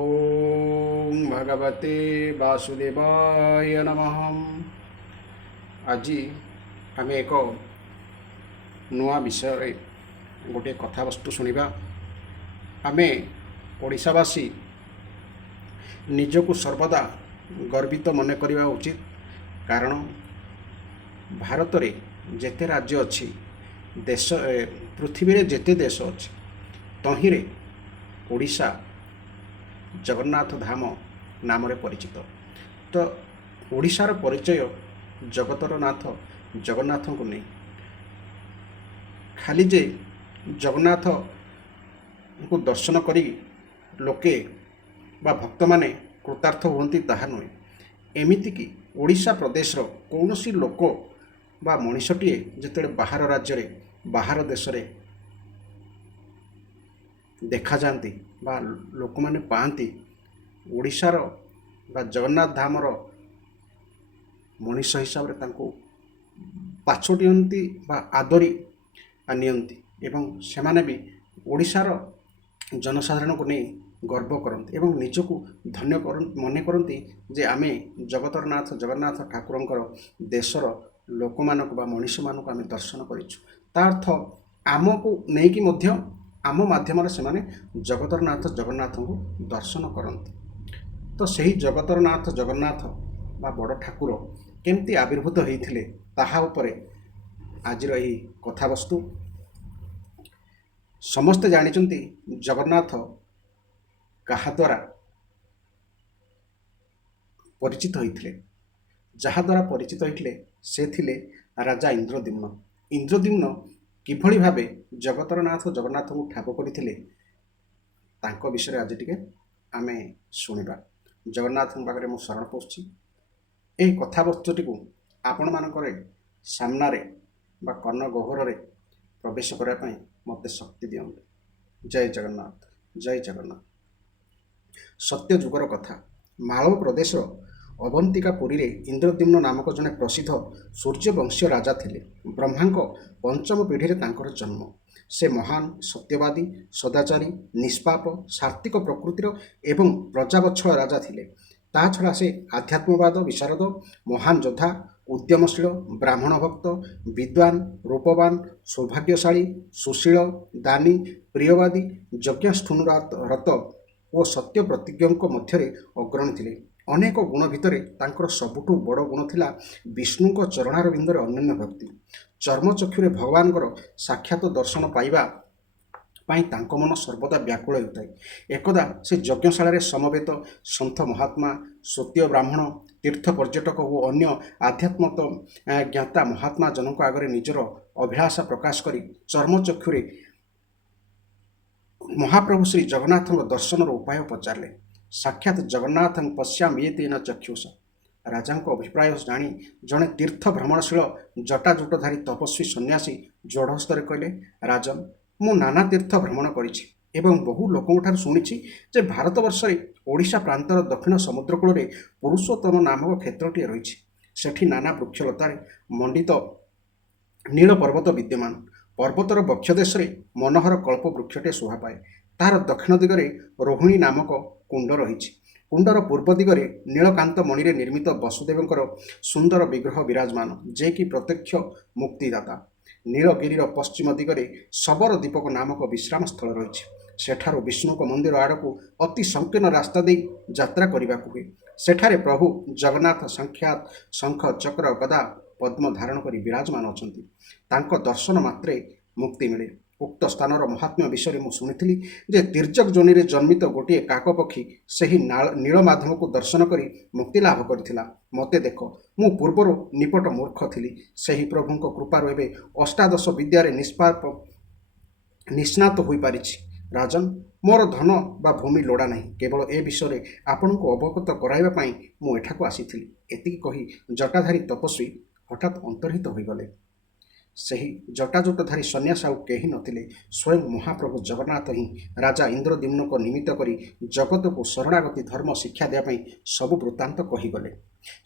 ओम भगवते वासुदेवाय नमः। आज आम एक नुआ विषय गोटे कथावस्तु शुणा। आम ओडिशावासी निजको सर्वदा गर्वित मन करवा उचित, कारण भारत रे जेते राज्य अच्छी देश पृथ्वी रे जेते देश अच्छी तहिरे ओडिशा जगन्नाथ धाम नाम परिचित। तो ओडिशार परिचय जगतर नाथ जगन्नाथ को नहीं। खाली जे जगन्नाथ को दर्शन करी लोके बा भक्त माने कृतार्थ हुंती ताहा नुहे। एमिति कि ओडिशा प्रदेश कौन सी लोक बा मनीषटीए जिते बाहर राज्य रे बाहर देश रे देखा जाती बा लोक माने पाती ओडिशार बा जगन्नाथ धामर मनीष हिसाब रे तांको पाछोटी बा आदरी नियंती एवं सेमाने भी ओडिशार जनसाधारण को नहीं गर्व करती एवं निजको धन्य मन करती जे आमे जगतर नाथ जगन्नाथ ठाकुरंकर देशर लोक मानक बा मनीष मानक आमे दर्शन करिछु। ता अर्थ आमको नहीं कि मध्य आम माध्यम से जगतर नाथ जगन्नाथ को दर्शन करती। तो सही जगतर नाथ जगन्नाथ बा बड़ ठाकुर केमती आविर्भूत होते ताहा उपरे आजिर यही कथावस्तु। समस्ते जानिचंती जगन्नाथ कहा द्वारा परिचित होते, जहा द्वारा परिचित होते से थिले राजा इंद्रद्युम्न। इंद्रद्युम्न किभली भावे जगतर नाथ जगन्नाथ को ठाप करते तांको विषय आज टिके आमे शुणा। जगन्नाथ पाखे मु शरण पशुची यही कथावस्तुटी को आपण मानकर सामना बा कर्ण गह्वर रे प्रवेश करने मत शक्ति दियंतु। जय जगन्नाथ जय जगन्नाथ। सत्य जुगर कथा। मालव प्रदेश अवंतिकापुरी रे इंद्रद्युम्न नामक जने प्रसिद्ध सूर्यवंशीय राजा थिले। ब्रह्मांक पंचम पीढ़ी रे तांकर जन्म। से महान सत्यवादी सदाचारी निष्पाप सात्विक प्रकृतिर एवं प्रजावत्सल राजा थिले। ता छड़ा से आध्यात्मवाद विशारद महान योद्धा उद्यमशील ब्राह्मण भक्त विद्वान रूपवान सौभाग्यशाली सुशील दानी प्रियवादी यज्ञस्थुनुरत और सत्य प्रतिज्ञों मध्य अग्रणी थिले। अनेक गुण भितर तांकर सबुठु बड़ गुण थिला विष्णु चरणारविंदर अनन्य भक्ति। चर्मचक्षुरे भगवान साक्षात दर्शन पाइबा पाई तांको मन सर्वदा व्याकुल होता है। एकदा से यज्ञशाला समवेत सन्थ महात्मा सत्य ब्राह्मण तीर्थ पर्यटक और अन्य आध्यात्म ज्ञाता महात्मा जनक आगे निजर अभिलाषा प्रकाश करी चर्मचक्षुरे महाप्रभु श्री जगन्नाथ दर्शन उपाय पचारे। साक्षात जगन्नाथ पश्याम ये तेन चक्षुष। राजा अभिप्राय जानी जड़े तीर्थ भ्रमणशील जटाजुटधारी तपस्वी सन्यासी जोड़ हस्तर कहले, राजन मु नाना तीर्थ भ्रमण करिछि एवं बहु लोकों शुणी जे भारतवर्ष ओडिशा प्रांतर दक्षिण समुद्रकूल में पुरुषोत्तम नामक क्षेत्रटी रही। सेठी नाना वृक्षलतार मंडित नील पर्वत विद्यमान। पर्वतर वक्षदेश मनोहर कल्प वृक्षटे शोभा पाए। तार दक्षिण दिगरे रोहिणी नामक कुंड रही। कुंडर पूर्व दिगरे नीलकांत मणि निर्मित वसुदेवंकर सुंदर विग्रह विराजमान, जे कि प्रत्यक्ष मुक्तिदाता। नीलगिरीर पश्चिम दिगरे शबर दीपक नामक विश्राम स्थल रही। सेठारु विष्णु मंदिर आड़क अति संकीर्ण रास्ता दे यात्रा करने हुए। सेठारे प्रभु जगन्नाथ साक्षात शंख चक्र गदा पद्म धारण कर विराजमान अछंती। तांको दर्शन मात्रे मुक्ति मिले। उक्त स्थानर महात्म्य विषय में शुणी जे तिर्यक जोनि रे जन्मित गोटे काक पक्षी सही नीलमाधव को दर्शन करी मुक्ति लाभ करथिला। मते देख मु पूर्वर निपट मूर्ख थिली, सही प्रभुंक कृपारु एबे अष्टादश विद्यारे निष्णात होई पारिछि। राजन मोर धन बा भूमि लोड़ा नहीं, केवल ए विषय आपण को अवगत कराइबा पई मु एठाको आसीथिली। एतिकी कही जटाधारी तपस्वी हठात अंतर्हित होईगले। सही जटाजुटधारी सन्यास आउ केही नथिले, स्वयं महाप्रभु जगन्नाथ ही राजा इंद्रद्युम्न को निमित्त करी जगत को शरणागति धर्म शिक्षा देवाई सबु वृत्तांत कहीगले।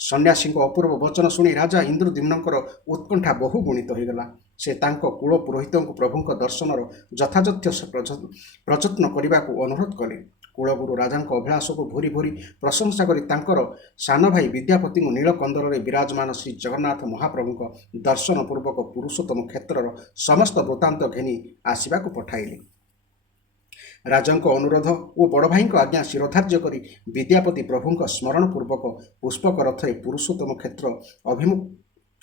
सन्यासी अपूर्व वचन शुणी राजा इंद्रद्युम्नकर उत्कंठा बहु गुणित होगला। से तांको कुल पुरोहित प्रभुंक दर्शनर यथाजथ्य प्रयत्न करने को अनुरोध कले। କୂଳଗୁରୁ ରାଜାଙ୍କ ଅଭିଳାଷକୁ ଭୁରି ଭୁରି ପ୍ରଶଂସା କରି ତାଙ୍କର ସାନ ଭାଇ ବିଦ୍ୟାପତିଙ୍କୁ ନୀଳକନ୍ଦରରେ ବିରାଜମାନ ଶ୍ରୀ ଜଗନ୍ନାଥ ମହାପ୍ରଭୁଙ୍କ ଦର୍ଶନ ପୂର୍ବକ ପୁରୁଷୋତ୍ତମ କ୍ଷେତ୍ରର ସମସ୍ତ ବୃତ୍ତାନ୍ତ ଘେନି ଆସିବାକୁ ପଠାଇଲେ। ରାଜାଙ୍କ ଅନୁରୋଧ ଓ ବଡ଼ ଭାଇଙ୍କ ଆଜ୍ଞା ଶିରୋଧାର୍ଯ୍ୟ କରି ବିଦ୍ୟାପତି ପ୍ରଭୁଙ୍କ ସ୍ମରଣ ପୂର୍ବକ ପୁଷ୍ପକ ରଥରେ ପୁରୁଷୋତ୍ତମ କ୍ଷେତ୍ର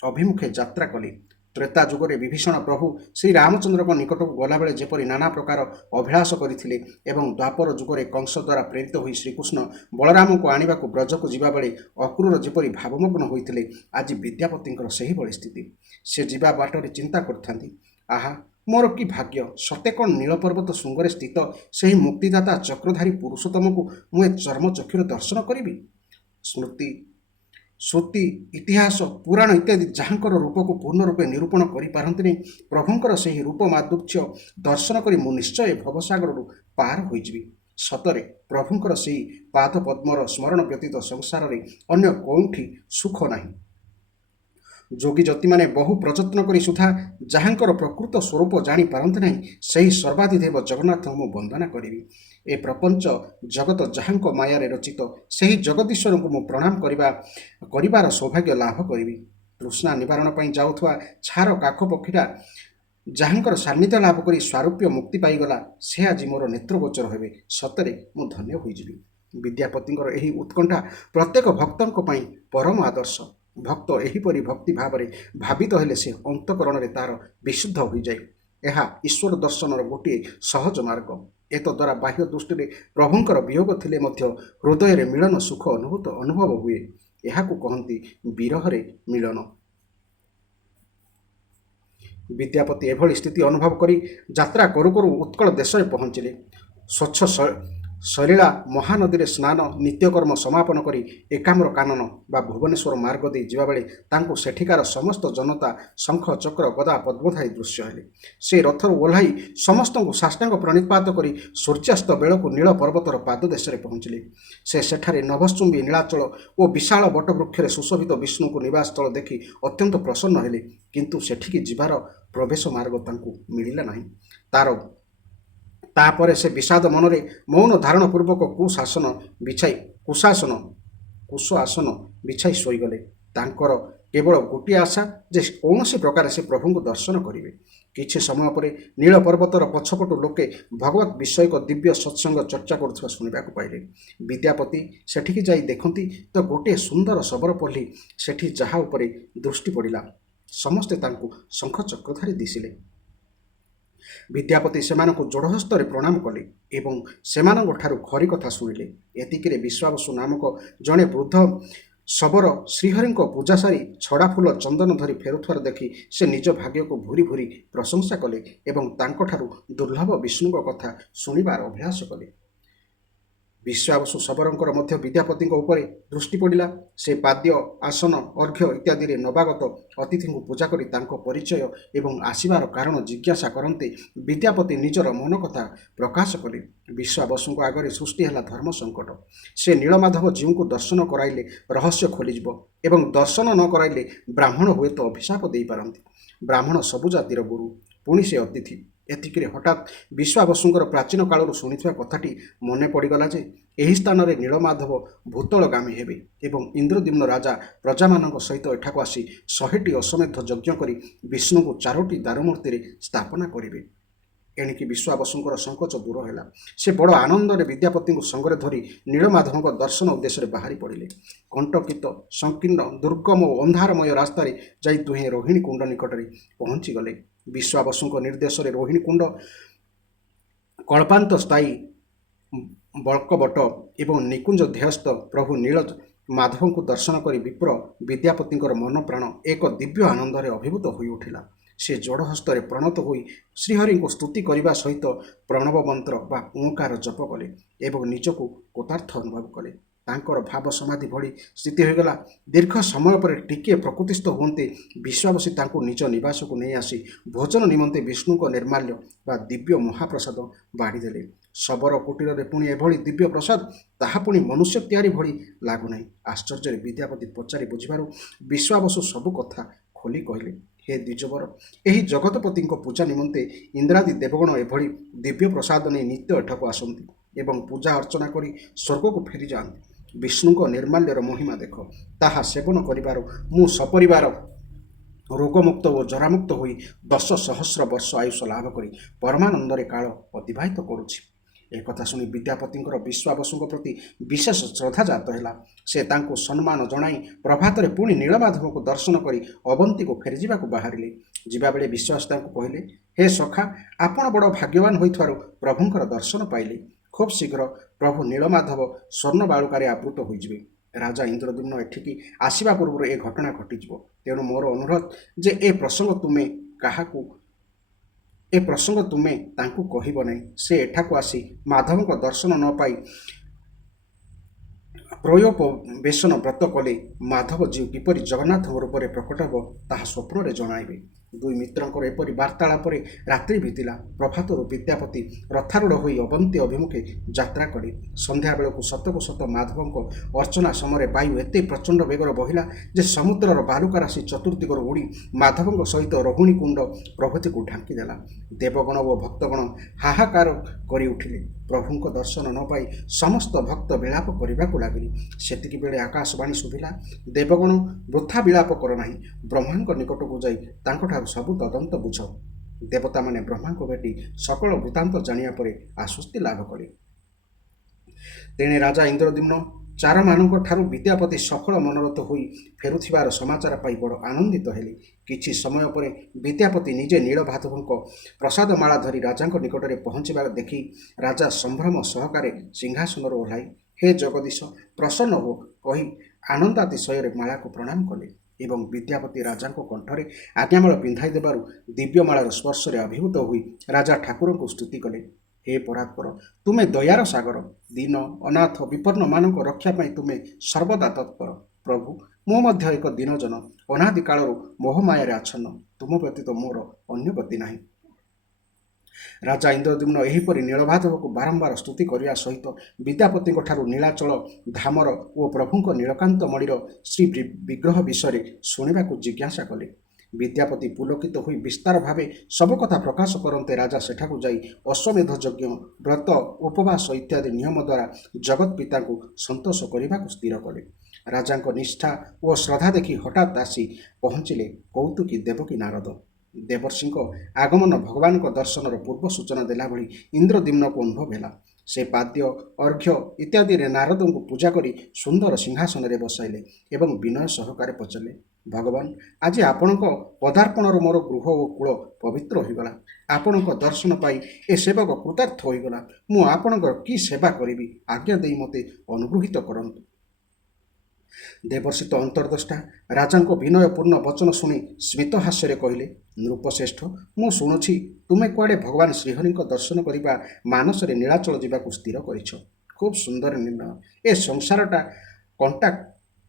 ଅଭିମୁଖେ ଯାତ୍ରା କଲେ। ତ୍ରେତା ଯୁଗରେ ବିଭୀଷଣ ପ୍ରଭୁ ଶ୍ରୀରାମଚନ୍ଦ୍ରଙ୍କ ନିକଟକୁ ଗଲାବେଳେ ଯେପରି ନାନା ପ୍ରକାର ଅଭିଳାଷ କରିଥିଲେ ଏବଂ ଦ୍ୱାପର ଯୁଗରେ କଂସ ଦ୍ୱାରା ପ୍ରେରିତ ହୋଇ ଶ୍ରୀକୃଷ୍ଣ ବଳରାମଙ୍କୁ ଆଣିବାକୁ ବ୍ରଜକୁ ଯିବାବେଳେ ଅକ୍ରୂର ଯେପରି ଭାବମଗ୍ନ ହୋଇଥିଲେ, ଆଜି ବିଦ୍ୟାପତିଙ୍କର ସେହିଭଳି ସ୍ଥିତି। ସେ ଯିବା ବାଟରେ ଚିନ୍ତା କରିଥାନ୍ତି, ଆହା, ମୋର କି ଭାଗ୍ୟ! ସତେ କ'ଣ ନୀଳପର୍ବତ ଶୃଙ୍ଗରେ ସ୍ଥିତ ସେହି ମୁକ୍ତିଦାତା ଚକ୍ରଧାରୀ ପୁରୁଷୋତ୍ତମକୁ ମୁଁ ଏ ଚର୍ମଚକ୍ଷୁରେ ଦର୍ଶନ କରିବି? ସ୍ମୃତି, ଶ୍ରୁତି, ଇତିହାସ, ପୁରାଣ ଇତ୍ୟାଦି ଯାହାଙ୍କର ରୂପକୁ ପୂର୍ଣ୍ଣ ରୂପେ ନିରୂପଣ କରିପାରନ୍ତିନି, ପ୍ରଭୁଙ୍କର ସେହି ରୂପ ମାଧୁର୍ଯ୍ୟ ଦର୍ଶନ କରି ମୁଁ ନିଶ୍ଚୟ ଭବସାଗରରୁ ପାର ହୋଇଯିବି। ସତରେ ପ୍ରଭୁଙ୍କର ସେହି ପାଦପଦ୍ମର ସ୍ମରଣ ବ୍ୟତୀତ ସଂସାରରେ ଅନ୍ୟ କେଉଁଠି ସୁଖ ନାହିଁ। ଯୋଗୀ ଯତିମାନେ ବହୁ ପ୍ରଯତ୍ନ କରି ସୁଦ୍ଧା ଯାହାଙ୍କର ପ୍ରକୃତ ସ୍ୱରୂପ ଜାଣିପାରନ୍ତି ନାହିଁ, ସେହି ସର୍ବାଧିଦେବ ଜଗନ୍ନାଥଙ୍କୁ ମୁଁ ବନ୍ଦନା କରିବି। ଏ ପ୍ରପଞ୍ଚ ଜଗତ ଯାହାଙ୍କ ମାୟାରେ ରଚିତ, ସେହି ଜଗଦୀଶ୍ୱରଙ୍କୁ ମୁଁ ପ୍ରଣାମ କରିବାର ସୌଭାଗ୍ୟ ଲାଭ କରିବି। ତୃଷ୍ଣା ନିବାରଣ ପାଇଁ ଯାଉଥିବା ଛାର କାଖ ପକ୍ଷୀଟା ଯାହାଙ୍କର ସାନ୍ନିଧ୍ୟ ଲାଭ କରି ସ୍ୱାରୂପ୍ୟ ମୁକ୍ତି ପାଇଗଲା, ସେ ଆଜି ମୋର ନେତ୍ରଗୋଚର ହେବେ। ସତରେ ମୁଁ ଧନ୍ୟ ହୋଇଯିବି। ବିଦ୍ୟାପତିଙ୍କର ଏହି ଉତ୍କଣ୍ଠା ପ୍ରତ୍ୟେକ ଭକ୍ତଙ୍କ ପାଇଁ ପରମ ଆଦର୍ଶ। ଭକ୍ତ ଏହିପରି ଭକ୍ତି ଭାବରେ ଭାବିତ ହେଲେ ସେ ଅନ୍ତଃକରଣରେ ତାହାର ବିଶୁଦ୍ଧ ହୋଇଯାଏ। ଏହା ଈଶ୍ୱର ଦର୍ଶନର ଗୋଟିଏ ସହଜ ମାର୍ଗ। ଏତଦ୍ୱାରା ବାହ୍ୟ ଦୃଷ୍ଟିରେ ପ୍ରଭୁଙ୍କର ବିୟୋଗ ଥିଲେ ମଧ୍ୟ ହୃଦୟରେ ମିଳନ ସୁଖ ଅନୁଭବ ହୁଏ। ଏହାକୁ କହନ୍ତି ବିରହରେ ମିଳନ। ବିଦ୍ୟାପତି ଏଭଳି ସ୍ଥିତି ଅନୁଭବ କରି ଯାତ୍ରା କରୁ କରୁ ଉତ୍କଳ ଦେଶରେ ପହଞ୍ଚିଲେ। ସ୍ୱଚ୍ଛ ସଲିଳା ମହାନଦୀରେ ସ୍ନାନ ନିତ୍ୟକର୍ମ ସମାପନ କରି ଏକାମ୍ର କାନନ ବା ଭୁବନେଶ୍ୱର ମାର୍ଗ ଦେଇ ଯିବାବେଳେ ତାଙ୍କୁ ସେଠିକାର ସମସ୍ତ ଜନତା ଶଙ୍ଖ ଚକ୍ର ଗଦା ପଦ୍ମଧାରୀ ଦୃଶ୍ୟ ହେଲେ। ସେ ରଥରୁ ଓହ୍ଲାଇ ସମସ୍ତଙ୍କୁ ସାଷ୍ଟାଙ୍ଗ ପ୍ରଣିପାତ କରି ସୂର୍ଯ୍ୟାସ୍ତ ବେଳକୁ ନୀଳ ପର୍ବତର ପାଦଦେଶରେ ପହଞ୍ଚିଲେ। ସେ ସେଠାରେ ନଭଶ୍ଚୁମ୍ବୀ ନୀଳାଚଳ ଓ ବିଶାଳ ବଟବୃକ୍ଷରେ ସୁଶୋଭିତ ବିଷ୍ଣୁଙ୍କୁ ନିବାସସ୍ଥଳ ଦେଖି ଅତ୍ୟନ୍ତ ପ୍ରସନ୍ନ ହେଲେ। କିନ୍ତୁ ସେଠିକି ଯିବାର ପ୍ରବେଶ ମାର୍ଗ ତାଙ୍କୁ ମିଳିଲା ନାହିଁ। ତାପରେ ସେ ବିଷାଦ ମନରେ ମୌନ ଧାରଣ ପୂର୍ବକ କୁଶାସନ ବିଛାଇ ଶୋଇଗଲେ। ତାଙ୍କର କେବଳ ଗୋଟିଏ ଆଶା ଯେ କୌଣସି ପ୍ରକାରେ ସେ ପ୍ରଭୁଙ୍କୁ ଦର୍ଶନ କରିବେ। କିଛି ସମୟ ପରେ ନୀଳ ପର୍ବତର ପଛପଟୁ ଲୋକେ ଭଗବତ ବିଷୟକ ଦିବ୍ୟ ସତ୍ସଙ୍ଗ ଚର୍ଚ୍ଚା କରୁଥିବା ଶୁଣିବାକୁ ପାଇଲେ। ବିଦ୍ୟାପତି ସେଠିକି ଯାଇ ଦେଖନ୍ତି ତ ଗୋଟିଏ ସୁନ୍ଦର ଶବରପଲ୍ଲୀ ସେଠି, ଯାହା ଉପରେ ଦୃଷ୍ଟି ପଡ଼ିଲା ସମସ୍ତେ ତାଙ୍କୁ ଶଙ୍ଖଚକ୍ରଧାରୀ ଦିଶିଲେ। ବିଦ୍ୟାପତି ସେମାନଙ୍କୁ ଯୋଡ଼ହସ୍ତରେ ପ୍ରଣାମ କଲେ ଏବଂ ସେମାନଙ୍କଠାରୁ ଖରି କଥା ଶୁଣିଲେ। ଏତିକିରେ ବିଶ୍ୱାବସୁ ନାମକ ଜଣେ ବୃଦ୍ଧ ଶବର ଶ୍ରୀହରିଙ୍କ ପୂଜା ସାରି ଛଡ଼ା ଫୁଲ ଚନ୍ଦନ ଧରି ଫେରୁଥିବାର ଦେଖି ସେ ନିଜ ଭାଗ୍ୟକୁ ଭୁରି ଭୁରି ପ୍ରଶଂସା କଲେ ଏବଂ ତାଙ୍କଠାରୁ ଦୁର୍ଲଭ ବିଷ୍ଣୁଙ୍କ କଥା ଶୁଣିବାର ଅଭ୍ୟାସ କଲେ। ବିଶ୍ୱାବସୁ ଶବରଙ୍କର ମଧ୍ୟ ବିଦ୍ୟାପତିଙ୍କ ଉପରେ ଦୃଷ୍ଟି ପଡ଼ିଲା। ସେ ପାଦ୍ୟ, ଆସନ, ଅର୍ଘ୍ୟ ଇତ୍ୟାଦିରେ ନବାଗତ ଅତିଥିଙ୍କୁ ପୂଜା କରି ତାଙ୍କ ପରିଚୟ ଏବଂ ଆସିବାର କାରଣ ଜିଜ୍ଞାସା କରନ୍ତେ ବିଦ୍ୟାପତି ନିଜର ମନ କଥା ପ୍ରକାଶ କଲେ। ବିଶ୍ୱାବସୁଙ୍କ ଆଗରେ ସୃଷ୍ଟି ହେଲା ଧର୍ମ ସଙ୍କଟ। ସେ ନୀଳମାଧବ ଜୀଉଙ୍କୁ ଦର୍ଶନ କରାଇଲେ ରହସ୍ୟ ଖୋଲିଯିବ ଏବଂ ଦର୍ଶନ ନ କରାଇଲେ ବ୍ରାହ୍ମଣ ହୁଏତ ଅଭିଶାପ ଦେଇପାରନ୍ତି। ବ୍ରାହ୍ମଣ ସବୁ ଜାତିର ଗୁରୁ, ପୁଣି ସେ ଅତିଥି। ଏତିକିରେ ହଠାତ୍ ବିଶ୍ୱାବସୁଙ୍କର ପ୍ରାଚୀନ କାଳରୁ ଶୁଣିଥିବା କଥାଟି ମନେ ପଡ଼ିଗଲା ଯେ ଏହି ସ୍ଥାନରେ ନୀଳମାଧବ ଭୂତଳଗାମୀ ହେବେ ଏବଂ ଇନ୍ଦ୍ରଦ୍ୟୁମ୍ନ ରାଜା ପ୍ରଜାମାନଙ୍କ ସହିତ ଏଠାକୁ ଆସି 100ଟି ଅଶ୍ୱମେଧ ଯଜ୍ଞ କରି ବିଷ୍ଣୁଙ୍କୁ 4ଟି ଦାରୁମୂର୍ତ୍ତିରେ ସ୍ଥାପନା କରିବେ। ଏଣିକି ବିଶ୍ୱାବସୁଙ୍କର ସଙ୍କୋଚ ଦୂର ହେଲା। ସେ ବଡ଼ ଆନନ୍ଦରେ ବିଦ୍ୟାପତିଙ୍କୁ ସଙ୍ଗରେ ଧରି ନୀଳମାଧବଙ୍କ ଦର୍ଶନ ଉଦ୍ଦେଶ୍ୟରେ ବାହାରି ପଡ଼ିଲେ। କଣ୍ଟକିତ, ସଂକୀର୍ଣ୍ଣ, ଦୁର୍ଗମ ଓ ଅନ୍ଧାରମୟ ରାସ୍ତାରେ ଯାଇ ଦୁହେଁ ରୋହିଣୀ କୁଣ୍ଡ ନିକଟରେ ପହଞ୍ଚିଗଲେ। ବିଶ୍ୱାବସୁଙ୍କ ନିର୍ଦ୍ଦେଶରେ ରୋହିଣୀ କୁଣ୍ଡ କଳ୍ପାନ୍ତ ସ୍ଥାୟୀ ବଳକବଟ ଏବଂ ନିକୁଞ୍ଜ ଧ୍ୟସ୍ତ ପ୍ରଭୁ ନୀଳ ମାଧବଙ୍କୁ ଦର୍ଶନ କରି ବିପ୍ର ବିଦ୍ୟାପତିଙ୍କର ମନ ପ୍ରାଣ ଏକ ଦିବ୍ୟ ଆନନ୍ଦରେ ଅଭିଭୂତ ହୋଇଉଠିଲା। ସେ ଯୋଡ଼ହସ୍ତରେ ପ୍ରଣତ ହୋଇ ଶ୍ରୀହରିଙ୍କୁ ସ୍ତୁତି କରିବା ସହିତ ପ୍ରଣବ ମନ୍ତ୍ର ବା ଓଁକାର ଜପ କଲେ ଏବଂ ନିଜକୁ କୃତାର୍ଥ ଅନୁଭବ କଲେ। ତାଙ୍କର ଭାବ ସମାଧି ଭଳି ସ୍ଥିତି ହୋଇଗଲା। ଦୀର୍ଘ ସମୟ ପରେ ଟିକିଏ ପ୍ରକୃତିସ୍ଥ ହୁଅନ୍ତେ ବିଶ୍ୱାବସୀ ତାଙ୍କୁ ନିଜ ନିବାସକୁ ନେଇ ଆସି ଭୋଜନ ନିମନ୍ତେ ବିଷ୍ଣୁଙ୍କ ନିର୍ମାଲ୍ୟ ବା ଦିବ୍ୟ ମହାପ୍ରସାଦ ବାଢ଼ିଦେଲେ। ଶବର କୁଟୀରରେ ପୁଣି ଏଭଳି ଦିବ୍ୟ ପ୍ରସାଦ, ତାହା ପୁଣି ମନୁଷ୍ୟ ତିଆରି ଭଳି ଲାଗୁନାହିଁ। ଆଶ୍ଚର୍ଯ୍ୟରେ ବିଦ୍ୟାପତି ପଚାରି ବୁଝିବାରୁ ବିଶ୍ୱାବସୁ ସବୁ କଥା ଖୋଲି କହିଲେ। ହେ ଦ୍ୱିଜବର, ଏହି ଜଗତପତିଙ୍କ ପୂଜା ନିମନ୍ତେ ଇନ୍ଦ୍ରାଦି ଦେବଗଣ ଏଭଳି ଦିବ୍ୟ ପ୍ରସାଦ ନେଇ ନିତ୍ୟ ଏଠାକୁ ଆସନ୍ତି। ଏବଂ ପୂଜା ଅର୍ଚ୍ଚନା କରି ସ୍ୱର୍ଗକୁ ଫେରିଯାଆନ୍ତି। ବିଷ୍ଣୁଙ୍କ ନିର୍ମାଲ୍ୟର ମହିମା ଦେଖ। ତାହା ସେବନ କରିବାରୁ ମୁଁ ସପରିବାର ରୋଗମୁକ୍ତ ଓ ଜରାମୁକ୍ତ ହୋଇ 10,000 ବର୍ଷ ଆୟୁଷ ଲାଭ କରି ପରମାନନ୍ଦରେ କାଳ ଅତିବାହିତ କରୁଛି। ଏକଥା ଶୁଣି ବିଦ୍ୟାପତିଙ୍କର ବିଶ୍ୱାବସୁଙ୍କ ପ୍ରତି ବିଶେଷ ଶ୍ରଦ୍ଧା ଜାତ ହେଲା। ସେ ତାଙ୍କୁ ସମ୍ମାନ ଜଣାଇ ପ୍ରଭାତରେ ପୁଣି ନୀଳମାଧବଙ୍କୁ ଦର୍ଶନ କରି ଅବନ୍ତୀକୁ ଫେରିଯିବାକୁ ବାହାରିଲେ। ଯିବାବେଳେ ବିଶ୍ୱାସ ତାଙ୍କୁ କହିଲେ, ହେ ସଖା, ଆପଣ ବଡ଼ ଭାଗ୍ୟବାନ ହୋଇଥିବାରୁ ପ୍ରଭୁଙ୍କର ଦର୍ଶନ ପାଇଲେ। ଖୁବ୍ ଶୀଘ୍ର ପ୍ରଭୁ ନୀଳମାଧବ ସ୍ୱର୍ଣ୍ଣ ବାଳୁକାରେ ଆବୃତ ହୋଇଯିବେ। ରାଜା ଇନ୍ଦ୍ରଦ୍ୟୁମ୍ନ ଏଠିକି ଆସିବା ପୂର୍ବରୁ ଏ ଘଟଣା ଘଟିଯିବ। ତେଣୁ ମୋର ଅନୁରୋଧ ଯେ ଏ ପ୍ରସଙ୍ଗ ତୁମେ ତାଙ୍କୁ କହିବ ନାହିଁ। ସେ ଏଠାକୁ ଆସି ମାଧବଙ୍କ ଦର୍ଶନ ନ ପାଇ ପ୍ରୟୋପବେଶନ ବ୍ରତ କଲେ ମାଧବ ଜୀଉ କିପରି ଜଗନ୍ନାଥଙ୍କ ରୂପରେ ପ୍ରକଟ ହେବ ତାହା ସ୍ୱପ୍ନରେ ଜଣାଇବେ। ଦୁଇ ମିତ୍ରଙ୍କର ଏପରି ବାର୍ତ୍ତାଳାପରେ ରାତ୍ରି ବିତିଲା। ପ୍ରଭାତରୁ ବିଦ୍ୟାପତି ରଥାରୂଢ଼ ହୋଇ ଅବନ୍ତୀ ଅଭିମୁଖେ ଯାତ୍ରା କଲେ। ସନ୍ଧ୍ୟାବେଳକୁ ସତକୁ ସତ ମାଧବଙ୍କ ଅର୍ଚ୍ଚନା ସମୟରେ ବାୟୁ ଏତେ ପ୍ରଚଣ୍ଡ ବେଗରେ ବହିଲା ଯେ ସମୁଦ୍ରର ବାଲୁକା ରାଶି ଚତୁର୍ଦିଗରୁ ଉଡ଼ି ମାଧବଙ୍କ ସହିତ ରୋହିଣୀ କୁଣ୍ଡ ପ୍ରଭୃତିକୁ ଢାଙ୍କିଦେଲା। ଦେବଗଣ ଓ ଭକ୍ତଗଣ ହାହାକାର କରି ଉଠିଲେ। ପ୍ରଭୁଙ୍କ ଦର୍ଶନ ନ ପାଇ ସମସ୍ତ ଭକ୍ତ ବିଳାପ କରିବାକୁ ଲାଗିଲେ। ସେତିକିବେଳେ ଆକାଶବାଣୀ ଶୁଭିଲା, ଦେବଗଣ ବୃଥା ବିଳାପ କର ନାହିଁ, ବ୍ରହ୍ମାଙ୍କ ନିକଟକୁ ଯାଇ ତାଙ୍କଠାରୁ ସବୁ ତଦନ୍ତ ବୁଝ। ଦେବତାମାନେ ବ୍ରହ୍ମାଙ୍କୁ ଭେଟି ସକଳ ବୃତ୍ତାନ୍ତ ଜାଣିବା ପରେ ଆଶ୍ୱସ୍ତି ଲାଭ କଲେ। ତେଣେ ରାଜା ଇନ୍ଦ୍ରଦ୍ୟୁମ୍ନ ଚାରମାନଙ୍କ ଠାରୁ ବିଦ୍ୟାପତି ସଫଳ ମନୋରଥ ହୋଇ ଫେରୁଥିବାର ସମାଚାର ପାଇ ବଡ଼ ଆନନ୍ଦିତ ହେଲେ। କିଛି ସମୟ ପରେ ବିଦ୍ୟାପତି ନିଜେ ନୀଳମାଧବଙ୍କ ପ୍ରସାଦମାଳା ଧରି ରାଜାଙ୍କ ନିକଟରେ ପହଞ୍ଚିବାର ଦେଖି ରାଜା ସମ୍ଭ୍ରମ ସହକାରେ ସିଂହାସନରୁ ଓହ୍ଲାଇ ହେ ଜଗଦୀଶ ପ୍ରସନ୍ନ ହୋ କହି ଆନନ୍ଦାତିଶୟରେ ମାଳାକୁ ପ୍ରଣାମ କଲେ ଏବଂ ବିଦ୍ୟାପତି ରାଜାଙ୍କ କଣ୍ଠରେ ଆଜ୍ଞାମାଳ ପିନ୍ଧାଇ ଦେବାରୁ ଦିବ୍ୟମାଳାର ସ୍ପର୍ଶରେ ଅଭିଭୂତ ହୋଇ ରାଜା ଠାକୁରଙ୍କୁ ସ୍ତୁତି କଲେ। ହେ ପରାତ୍ପର, ତୁମେ ଦୟାର ସାଗର, ଦୀନ ଅନାଥ ବିପନ୍ନମାନଙ୍କ ରକ୍ଷା ପାଇଁ ତୁମେ ସର୍ବଦା ତତ୍ପର। ପ୍ରଭୁ, ମୁଁ ମଧ୍ୟ ଏକ ଦିନଜନ, ଅନାଦି କାଳରୁ ମୋହମାୟାରେ ଆଚ୍ଛନ୍ନ। ତୁମ ବ୍ୟତୀତ ମୋର ଅନ୍ୟ ଗତି ନାହିଁ। ରାଜା ଇନ୍ଦ୍ରଦ୍ୟୁମ୍ନ ଏହିପରି ନୀଳମାଧବକୁ ବାରମ୍ବାର ସ୍ତୁତି କରିବା ସହିତ ବିଦ୍ୟାପତିଙ୍କ ଠାରୁ ନୀଳାଚଳ ଧାମର ଓ ପ୍ରଭୁଙ୍କ ନୀଳକାନ୍ତ ମଣିର ଶ୍ରୀ ବିଗ୍ରହ ବିଷୟରେ ଶୁଣିବାକୁ ଜିଜ୍ଞାସା କଲେ। ବିଦ୍ୟାପତି ପୁଲକିତ ହୋଇ ବିସ୍ତାର ଭାବେ ସବୁ କଥା ପ୍ରକାଶ କରନ୍ତେ ରାଜା ସେଠାକୁ ଯାଇ ଅଶ୍ୱମେଧ ଯଜ୍ଞ, ବ୍ରତ, ଉପବାସ ଇତ୍ୟାଦି ନିୟମ ଦ୍ୱାରା ଜଗତ୍ ପିତାଙ୍କୁ ସନ୍ତୋଷ କରିବାକୁ ସ୍ଥିର କଲେ। ରାଜାଙ୍କ ନିଷ୍ଠା ଓ ଶ୍ରଦ୍ଧା ଦେଖି ହଠାତ୍ ଆସି ପହଞ୍ଚିଲେ କୌତୁକୀ ଦେବକୀ ନାରଦ। ଦେବର୍ଷିଙ୍କ ଆଗମନ ଭଗବାନଙ୍କ ଦର୍ଶନର ପୂର୍ବ ସୂଚନା ଦେଲାଭଳି ଇନ୍ଦ୍ରଦ୍ୟୁମ୍ନକୁ ଅନୁଭବ ହେଲା। ସେ ପାଦ୍ୟ, ଅର୍ଘ୍ୟ ଇତ୍ୟାଦିରେ ନାରଦଙ୍କୁ ପୂଜା କରି ସୁନ୍ଦର ସିଂହାସନରେ ବସାଇଲେ ଏବଂ ବିନୟ ସହକାରେ ପଚାରିଲେ, ଭଗବାନ, ଆଜି ଆପଣଙ୍କ ପଦାର୍ପଣରୁ ମୋର ଗୃହ ଓ କୂଳ ପବିତ୍ର ହୋଇଗଲା। ଆପଣଙ୍କ ଦର୍ଶନ ପାଇ ଏ ସେବକ କୃତାର୍ଥ ହୋଇଗଲା। ମୁଁ ଆପଣଙ୍କର କି ସେବା କରିବି? ଆଜ୍ଞା ଦେଇ ମୋତେ ଅନୁଗୃହୀତ କରନ୍ତୁ। ଦେବର୍ଷି ତ ଅନ୍ତର୍ଦ୍ଦଷ୍ଟା ରାଜାଙ୍କ ବିନୟପୂର୍ଣ୍ଣ ବଚନ ଶୁଣି ସ୍ମିତ ହାସ୍ୟରେ କହିଲେ, ନୃପଶ୍ରେଷ୍ଠ, ମୁଁ ଶୁଣୁଛି ତୁମେ କୁଆଡ଼େ ଭଗବାନ ଶ୍ରୀହରିଙ୍କ ଦର୍ଶନ କରିବା ମାନସରେ ନୀଳାଚଳ ଯିବାକୁ ସ୍ଥିର କରିଛ। ଖୁବ୍ ସୁନ୍ଦର ନିର୍ଣ୍ଣୟ। ଏ ସଂସାରଟା କଣ୍ଟା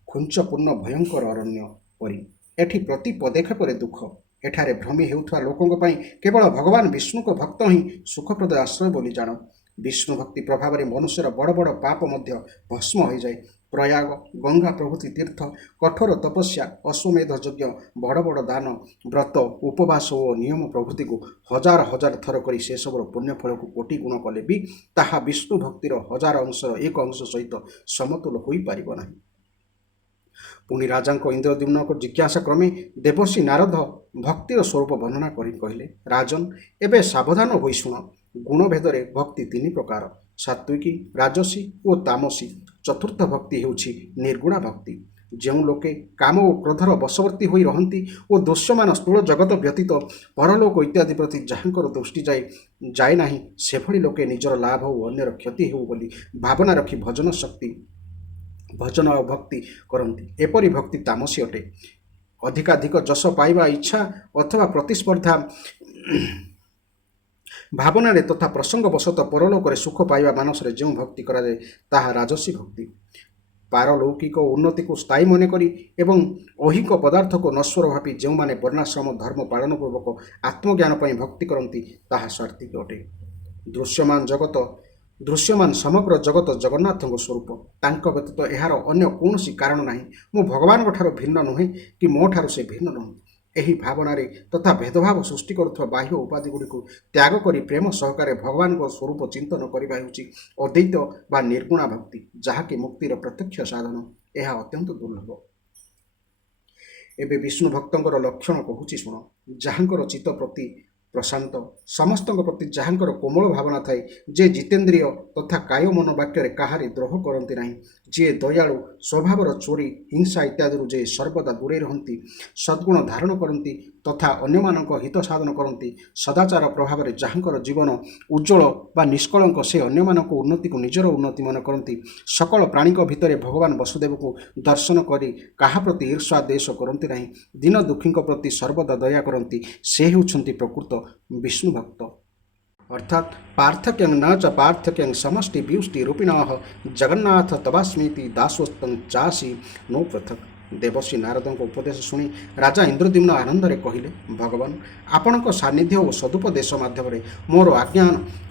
ଖୁଞ୍ଚପୂର୍ଣ୍ଣ ଭୟଙ୍କର ଅରଣ୍ୟ ପରି। ଏଠି ପ୍ରତି ପଦକ୍ଷେପରେ ଦୁଃଖ। ଏଠାରେ ଭ୍ରମୀ ହେଉଥିବା ଲୋକଙ୍କ ପାଇଁ କେବଳ ଭଗବାନ ବିଷ୍ଣୁଙ୍କ ଭକ୍ତ ହିଁ ସୁଖପ୍ରଦ ଆଶ୍ରୟ ବୋଲି ଜାଣ। ବିଷ୍ଣୁ ଭକ୍ତି ପ୍ରଭାବରେ ମନୁଷ୍ୟର ବଡ଼ ବଡ଼ ପାପ ମଧ୍ୟ ଭସ୍ମ ହୋଇଯାଏ। ପ୍ରୟାଗ, ଗଙ୍ଗା ପ୍ରଭୃତି ତୀର୍ଥ, କଠୋର ତପସ୍ୟା, ଅଶ୍ୱମେଧ ଯଜ୍ଞ, ବଡ଼ ବଡ଼ ଦାନ, ବ୍ରତ, ଉପବାସ ଓ ନିୟମ ପ୍ରଭୃତିକୁ ହଜାର ହଜାର ଥର କରି ସେସବୁର ପୁଣ୍ୟଫଳକୁ କୋଟି ଗୁଣ କଲେ ବି ତାହା ବିଷ୍ଣୁ ଭକ୍ତିର 1000 ଅଂଶର 1 ଅଂଶ ସହିତ ସମତୁଲ ହୋଇପାରିବ ନାହିଁ। ପୁଣି ରାଜାଙ୍କ ଇନ୍ଦ୍ରଦ୍ୟୁମ୍ନଙ୍କ ଜିଜ୍ଞାସା କ୍ରମେ ଦେବର୍ଷି ନାରଦ ଭକ୍ତିର ସ୍ୱରୂପ ବର୍ଣ୍ଣନା କରି କହିଲେ, ରାଜନ, ଏବେ ସାବଧାନ ହୋଇ ଶୁଣ। ଗୁଣଭେଦରେ ଭକ୍ତି 3 ପ୍ରକାର, ସାତ୍ୱିକୀ, ରାଜସୀ ଓ ତାମସୀ। ଚତୁର୍ଥ ଭକ୍ତି ହେଉଛି ନିର୍ଗୁଣା ଭକ୍ତି। ଯେଉଁ ଲୋକେ କାମ ଓ କ୍ରୋଧର ବଶବର୍ତ୍ତୀ ହୋଇ ରହନ୍ତି ଓ ଦୃଶ୍ୟମାନ ସ୍ଥୂଳ ଜଗତ ବ୍ୟତୀତ ପରଲୋକ ଇତ୍ୟାଦି ପ୍ରତି ଯାହାଙ୍କର ଦୃଷ୍ଟି ଯାଏ ନାହିଁ, ସେଭଳି ଲୋକେ ନିଜର ଲାଭ ଓ ଅନ୍ୟର କ୍ଷତି ହେଉ ବୋଲି ଭାବନା ରଖି ଭଜନ ଆଉ ଭକ୍ତି କରନ୍ତି। ଏପରି ଭକ୍ତି ତାମସୀ ଅଟେ। ଅଧିକାଧିକ ଯଶ ପାଇବା ଇଚ୍ଛା ଅଥବା ପ୍ରତିସ୍ପର୍ଦ୍ଧା ଭାବନାରେ ତଥା ପ୍ରସଙ୍ଗବଶତଃ ପରଲୋକରେ ସୁଖ ପାଇବା ମାନସରେ ଯେଉଁ ଭକ୍ତି କରାଯାଏ ତାହା ରାଜସୀ ଭକ୍ତି। ପାରଲୌକିକ ଉନ୍ନତିକୁ ସ୍ଥାୟୀ ମନେକରି ଏବଂ ଐହିକ ପଦାର୍ଥକୁ ନଶ୍ୱର ଭାବି ଯେଉଁମାନେ ବର୍ଣ୍ଣାଶ୍ରମ ଧର୍ମ ପାଳନ ପୂର୍ବକ ଆତ୍ମଜ୍ଞାନ ପାଇଁ ଭକ୍ତି କରନ୍ତି ତାହା ସାତ୍ୱିକ ଅଟେ। ଦୃଶ୍ୟମାନ ସମଗ୍ର ଜଗତ ଜଗନ୍ନାଥଙ୍କ ସ୍ୱରୂପ। ତାଙ୍କ ବ୍ୟତୀତ ଏହାର ଅନ୍ୟ କୌଣସି କାରଣ ନାହିଁ। ମୁଁ ଭଗବାନଙ୍କ ଠାରୁ ଭିନ୍ନ ନୁହେଁ କି ମୋ ଠାରୁ ସେ ଭିନ୍ନ ନୁହନ୍ତି। ଏହି ଭାବନାରେ ତଥା ଭେଦଭାବ ସୃଷ୍ଟି କରୁଥିବା ବାହ୍ୟ ଉପାଧିଗୁଡ଼ିକୁ ତ୍ୟାଗ କରି ପ୍ରେମ ସହକାରେ ଭଗବାନଙ୍କ ସ୍ୱରୂପ ଚିନ୍ତନ କରିବା ହେଉଛି ଅଦ୍ୱୈତ ବା ନିର୍ଗୁଣା ଭକ୍ତି, ଯାହାକି ମୁକ୍ତିର ପ୍ରତ୍ୟକ୍ଷ ସାଧନ। ଏହା ଅତ୍ୟନ୍ତ ଦୁର୍ଲଭ। ଏବେ ବିଷ୍ଣୁ ଭକ୍ତଙ୍କର ଲକ୍ଷଣ କହୁଛି ଶୁଣ। ଯାହାଙ୍କର ଚିତ୍ତ ପ୍ରତି ପ୍ରଶାନ୍ତ, ସମସ୍ତଙ୍କ ପ୍ରତି ଯାହାଙ୍କର କୋମଳ ଭାବନା ଥାଏ, ଯେ ଜିତେନ୍ଦ୍ରିୟ ତଥା କାୟ ମନ ବାକ୍ୟରେ କାହାରି ଦ୍ରୋହ କରନ୍ତି ନାହିଁ, ଯିଏ ଦୟାଳୁ ସ୍ୱଭାବର, ଚୋରି ହିଂସା ଇତ୍ୟାଦିରୁ ଯେ ସର୍ବଦା ଦୂରେଇ ରହନ୍ତି, ସଦ୍ଗୁଣ ଧାରଣ କରନ୍ତି ତଥା ଅନ୍ୟମାନଙ୍କ ହିତ ସାଧନ କରନ୍ତି, ସଦାଚାର ପ୍ରଭାବରେ ଯାହାଙ୍କର ଜୀବନ ଉଜ୍ଜ୍ୱଳ ବା ନିଷ୍କଳଙ୍କ, ସେ ଅନ୍ୟମାନଙ୍କ ଉନ୍ନତିକୁ ନିଜର ଉନ୍ନତି ମନେ କରନ୍ତି, ସକଳ ପ୍ରାଣୀଙ୍କ ଭିତରେ ଭଗବାନ ବସୁଦେବଙ୍କୁ ଦର୍ଶନ କରି କାହା ପ୍ରତି ଈର୍ଷା ଦ୍ୱେଷ କରନ୍ତି ନାହିଁ, ଦୀନ ଦୁଃଖୀଙ୍କ ପ୍ରତି ସର୍ବଦା ଦୟା କରନ୍ତି, ସେ ହେଉଛନ୍ତି ପ୍ରକୃତ ବିଷ୍ଣୁ ଭକ୍ତ। ଅର୍ଥାତ୍ ପାର୍ଥକ୍ୟଂ ନ ଚ ପାର୍ଥକ୍ୟଂ ସମଷ୍ଟି ବ୍ୟୁଷ୍ଟି ରୂପିଣଃ ଜଗନ୍ନାଥ ତବାସ୍ମିତି ଦାସୋସ୍ତଂ ଚାସି ନୋ ପୃଥକ୍। ଦେବର୍ଷି ନାରଦଙ୍କ ଉପଦେଶ ଶୁଣି ରାଜା ଇନ୍ଦ୍ରଦ୍ୟୁମ୍ନ ଆନନ୍ଦରେ କହିଲେ, ଭଗବାନ, ଆପଣଙ୍କ ସାନ୍ନିଧ୍ୟ ଓ ସଦୁପଦେଶ ମାଧ୍ୟମରେ ମୋର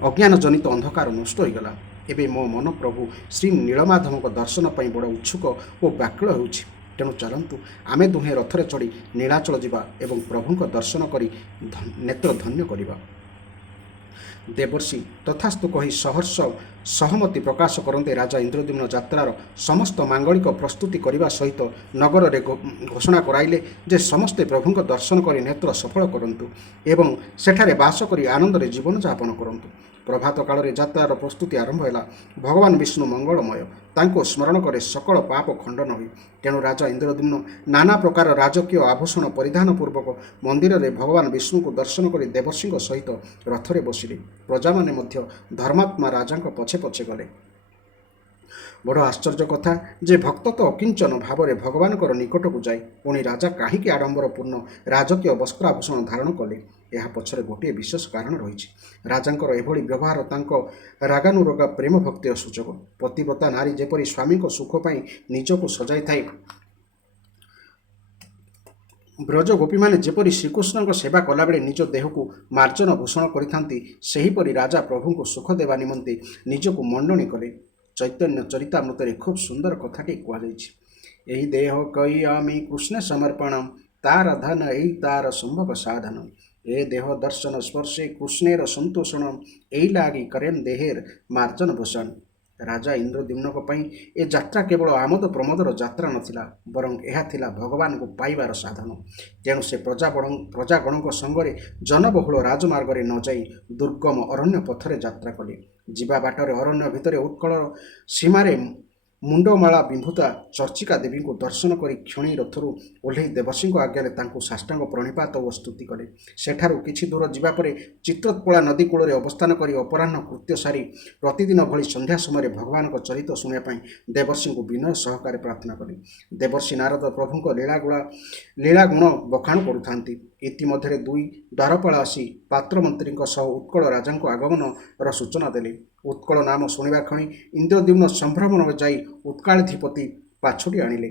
ଅଜ୍ଞାନ ଜନିତ ଅନ୍ଧକାର ନଷ୍ଟ ହୋଇଗଲା। ଏବେ ମୋ ମନ ପ୍ରଭୁ ଶ୍ରୀ ନୀଳମାଧବଙ୍କ ଦର୍ଶନ ପାଇଁ ବଡ଼ ଉତ୍ସୁକ ଓ ବ୍ୟାକୁଳ ହେଉଛି। ତେଣୁ ଚାଲନ୍ତୁ ଆମେ ଦୁହେଁ ରଥରେ ଚଢ଼ି ନୀଳାଚଳ ଯିବା ଏବଂ ପ୍ରଭୁଙ୍କ ଦର୍ଶନ କରି ନେତ୍ର ଧନ୍ୟ କରିବା। ଦେବର୍ଷି ତଥାସ୍ତୁ କହି ସହର୍ଷ ସହମତି ପ୍ରକାଶ କରନ୍ତେ ରାଜା ଇନ୍ଦ୍ରଦ୍ୟୁମ୍ନ ଯାତ୍ରାର ସମସ୍ତ ମାଙ୍ଗଳିକ ପ୍ରସ୍ତୁତି କରିବା ସହିତ ନଗରରେ ଘୋଷଣା କରାଇଲେ ଯେ ସମସ୍ତେ ପ୍ରଭୁଙ୍କ ଦର୍ଶନ କରି ନେତ୍ର ସଫଳ କରନ୍ତୁ ଏବଂ ସେଠାରେ ବାସ କରି ଆନନ୍ଦରେ ଜୀବନଯାପନ କରନ୍ତୁ। ପ୍ରଭାତ କାଳରେ ଯାତ୍ରାର ପ୍ରସ୍ତୁତି ଆରମ୍ଭ ହେଲା। ଭଗବାନ ବିଷ୍ଣୁ ମଙ୍ଗଳମୟ, ତାଙ୍କୁ ସ୍ମରଣ କରେ ସକଳ ପାପ ଖଣ୍ଡନ ହୁଏ। ତେଣୁ ରାଜା ଇନ୍ଦ୍ରଦ୍ୟୁମ୍ନ ନାନା ପ୍ରକାର ରାଜକୀୟ ଆଭୂଷଣ ପରିଧାନ ପୂର୍ବକ ମନ୍ଦିରରେ ଭଗବାନ ବିଷ୍ଣୁଙ୍କୁ ଦର୍ଶନ କରି ଦେବର୍ଷିଙ୍କ ସହିତ ରଥରେ ବସିଲେ। ପ୍ରଜାମାନେ ମଧ୍ୟ ଧର୍ମାତ୍ମା ରାଜାଙ୍କ ପଛେ ପଛେ ଗଲେ। ବଡ଼ ଆଶ୍ଚର୍ଯ୍ୟ କଥା ଯେ ଭକ୍ତ ତ ଅକିଞ୍ଚନ ଭାବରେ ଭଗବାନଙ୍କର ନିକଟକୁ ଯାଏ, ପୁଣି ରାଜା କାହିଁକି ଆଡ଼ମ୍ବରପୂର୍ଣ୍ଣ ରାଜକୀୟ ବସ୍ତ୍ରାଭୂଷଣ ଧାରଣ କଲେ? ଏହା ପଛରେ ଗୋଟିଏ ବିଶେଷ କାରଣ ରହିଛି। ରାଜାଙ୍କର ଏଭଳି ବ୍ୟବହାର ତାଙ୍କ ରାଗାନୁରଗା ପ୍ରେମ ଭକ୍ତିର ସୂଚକ। ପତିବ୍ରତା ନାରୀ ଯେପରି ସ୍ୱାମୀଙ୍କ ସୁଖ ପାଇଁ ନିଜକୁ ସଜାଇଥାଏ, ବ୍ରଜ ଗୋପୀମାନେ ଯେପରି ଶ୍ରୀକୃଷ୍ଣଙ୍କ ସେବା କଲାବେଳେ ନିଜ ଦେହକୁ ମାର୍ଜନ ଭୂଷଣ କରିଥାନ୍ତି, ସେହିପରି ରାଜା ପ୍ରଭୁଙ୍କୁ ସୁଖ ଦେବା ନିମନ୍ତେ ନିଜକୁ ମଣ୍ଡଣି କଲେ। ଚୈତନ୍ୟ ଚରିତାମୃତରେ ଖୁବ୍ ସୁନ୍ଦର କଥାଟି କୁହାଯାଇଛି, ଏହି ଦେହ କହି ଆମେ କୃଷ୍ଣ ସମର୍ପଣମ୍, ତାର ଧନ ଏଇ ତାର ସମ୍ଭବ ସାଧନ, ଏ ଦେହ ଦର୍ଶନ ସ୍ପର୍ଶେ କୃଷ୍ଣେର ସନ୍ତୋଷଣମ୍, ଏଇ ଲାଗି କରେନ୍ ଦେହେର ମାର୍ଜନ ଭୂଷଣ। ରାଜା ଇନ୍ଦ୍ରଦ୍ୟୁମ୍ନଙ୍କ ପାଇଁ ଏ ଯାତ୍ରା କେବଳ ଆମୋଦ ପ୍ରମୋଦର ଯାତ୍ରା ନଥିଲା, ବରଂ ଏହା ଥିଲା ଭଗବାନଙ୍କୁ ପାଇବାର ସାଧନ। ତେଣୁ ସେ ପ୍ରଜାଗଣଙ୍କ ସଙ୍ଗରେ ଜନବହୁଳ ରାଜମାର୍ଗରେ ନ ଯାଇ ଦୁର୍ଗମ ଅରଣ୍ୟ ପଥରେ ଯାତ୍ରା କଲେ। ଯିବା ବାଟରେ ଅରଣ୍ୟ ଭିତରେ ଉତ୍କଳର ସୀମାରେ ମୁଣ୍ଡମାଳା ବିଭୂତା ଚର୍ଚ୍ଚିକା ଦେବୀଙ୍କୁ ଦର୍ଶନ କରି କ୍ଷଣି ରଥରୁ ଓହ୍ଲାଇ ଦେବର୍ଷିଙ୍କ ଆଜ୍ଞାରେ ତାଙ୍କୁ ସାଷ୍ଟାଙ୍ଗ ପ୍ରଣିପାତ ଓ ସ୍ତୁତି କଲେ। ସେଠାରୁ କିଛି ଦୂର ଯିବା ପରେ ଚିତ୍ରୋତ୍ପଳା ନଦୀ କୂଳରେ ଅବସ୍ଥାନ କରି ଅପରାହ୍ନ କୃତ୍ୟ ସାରି ପ୍ରତିଦିନ ଭଳି ସନ୍ଧ୍ୟା ସମୟରେ ଭଗବାନଙ୍କ ଚରିତ ଶୁଣିବା ପାଇଁ ଦେବର୍ଷିଙ୍କୁ ବିନୟ ସହକାରେ ପ୍ରାର୍ଥନା କଲେ। ଦେବର୍ଷି ନାରଦ ପ୍ରଭୁଙ୍କ ଲୀଳାଗୁଣ ବଖାଣ କରୁଥାନ୍ତି। ଇତିମଧ୍ୟରେ ଦୁଇ ଦ୍ୱାରପାଳ ଆସି ପାତ୍ରମନ୍ତ୍ରୀଙ୍କ ସହ ଉତ୍କଳ ରାଜାଙ୍କ ଆଗମନର ସୂଚନା ଦେଲେ। ଉତ୍କଳ ନାମ ଶୁଣିବା କ୍ଷଣି ଇନ୍ଦ୍ରଦ୍ୟୁମ୍ନ ସମ୍ଭ୍ରମରେ ଯାଇ ଉତ୍କଳାଧିପତି ପାଛୋଟି ଆଣିଲେ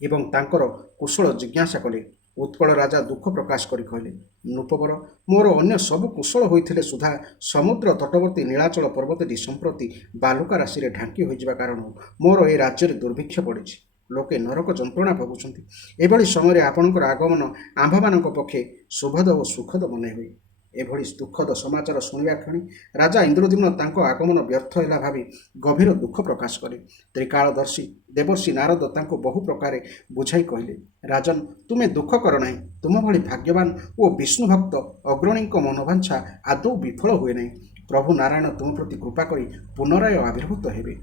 ଏବଂ ତାଙ୍କର କୁଶଳ ଜିଜ୍ଞାସା କଲେ। ଉତ୍କଳ ରାଜା ଦୁଃଖ ପ୍ରକାଶ କରି କହିଲେ, ନୃପବର, ମୋର ଅନ୍ୟ ସବୁ କୁଶଳ ହୋଇଥିଲେ ସୁଦ୍ଧା ସମୁଦ୍ର ତଟବର୍ତ୍ତୀ ନୀଳାଚଳ ପର୍ବତଟି ସମ୍ପ୍ରତି ବାଲୁକା ରାଶିରେ ଢାଙ୍କି ହୋଇଯିବା କାରଣରୁ ମୋର ଏ ରାଜ୍ୟରେ ଦୁର୍ଭିକ୍ଷ ପଡ଼ିଛି। ଲୋକେ ନରକ ଯନ୍ତ୍ରଣା ଭୋଗୁଛନ୍ତି। ଏଭଳି ସମୟରେ ଆପଣଙ୍କର ଆଗମନ ଆମ୍ଭମାନଙ୍କ ପକ୍ଷେ ଶୁଭଦ ଓ ସୁଖଦ ମନେ ହୁଏ। ଏଭଳି ଦୁଃଖଦ ସମାଚାର ଶୁଣିବା କ୍ଷଣି ରାଜା ଇନ୍ଦ୍ରଦ୍ୟୁମ୍ନ ତାଙ୍କ ଆଗମନ ବ୍ୟର୍ଥ ହେଲା ଭାବି ଗଭୀର ଦୁଃଖ ପ୍ରକାଶ କଲେ। ତ୍ରିକାଳଦର୍ଶୀ ଦେବର୍ଷି ନାରଦ ତାଙ୍କୁ ବହୁ ପ୍ରକାରେ ବୁଝାଇ କହିଲେ, ରାଜନ୍, ତୁମେ ଦୁଃଖ କର ନାହିଁ। ତୁମ ଭଳି ଭାଗ୍ୟବାନ ଓ ବିଷ୍ଣୁ ଭକ୍ତ ଅଗ୍ରଣୀଙ୍କ ମନୋବାଞ୍ଛା ଆଦୌ ବିଫଳ ହୁଏ ନାହିଁ। ପ୍ରଭୁ ନାରାୟଣ ତୁମ ପ୍ରତି କୃପା କରି ପୁନରାୟ ଆବିର୍ଭୂତ ହେବେ।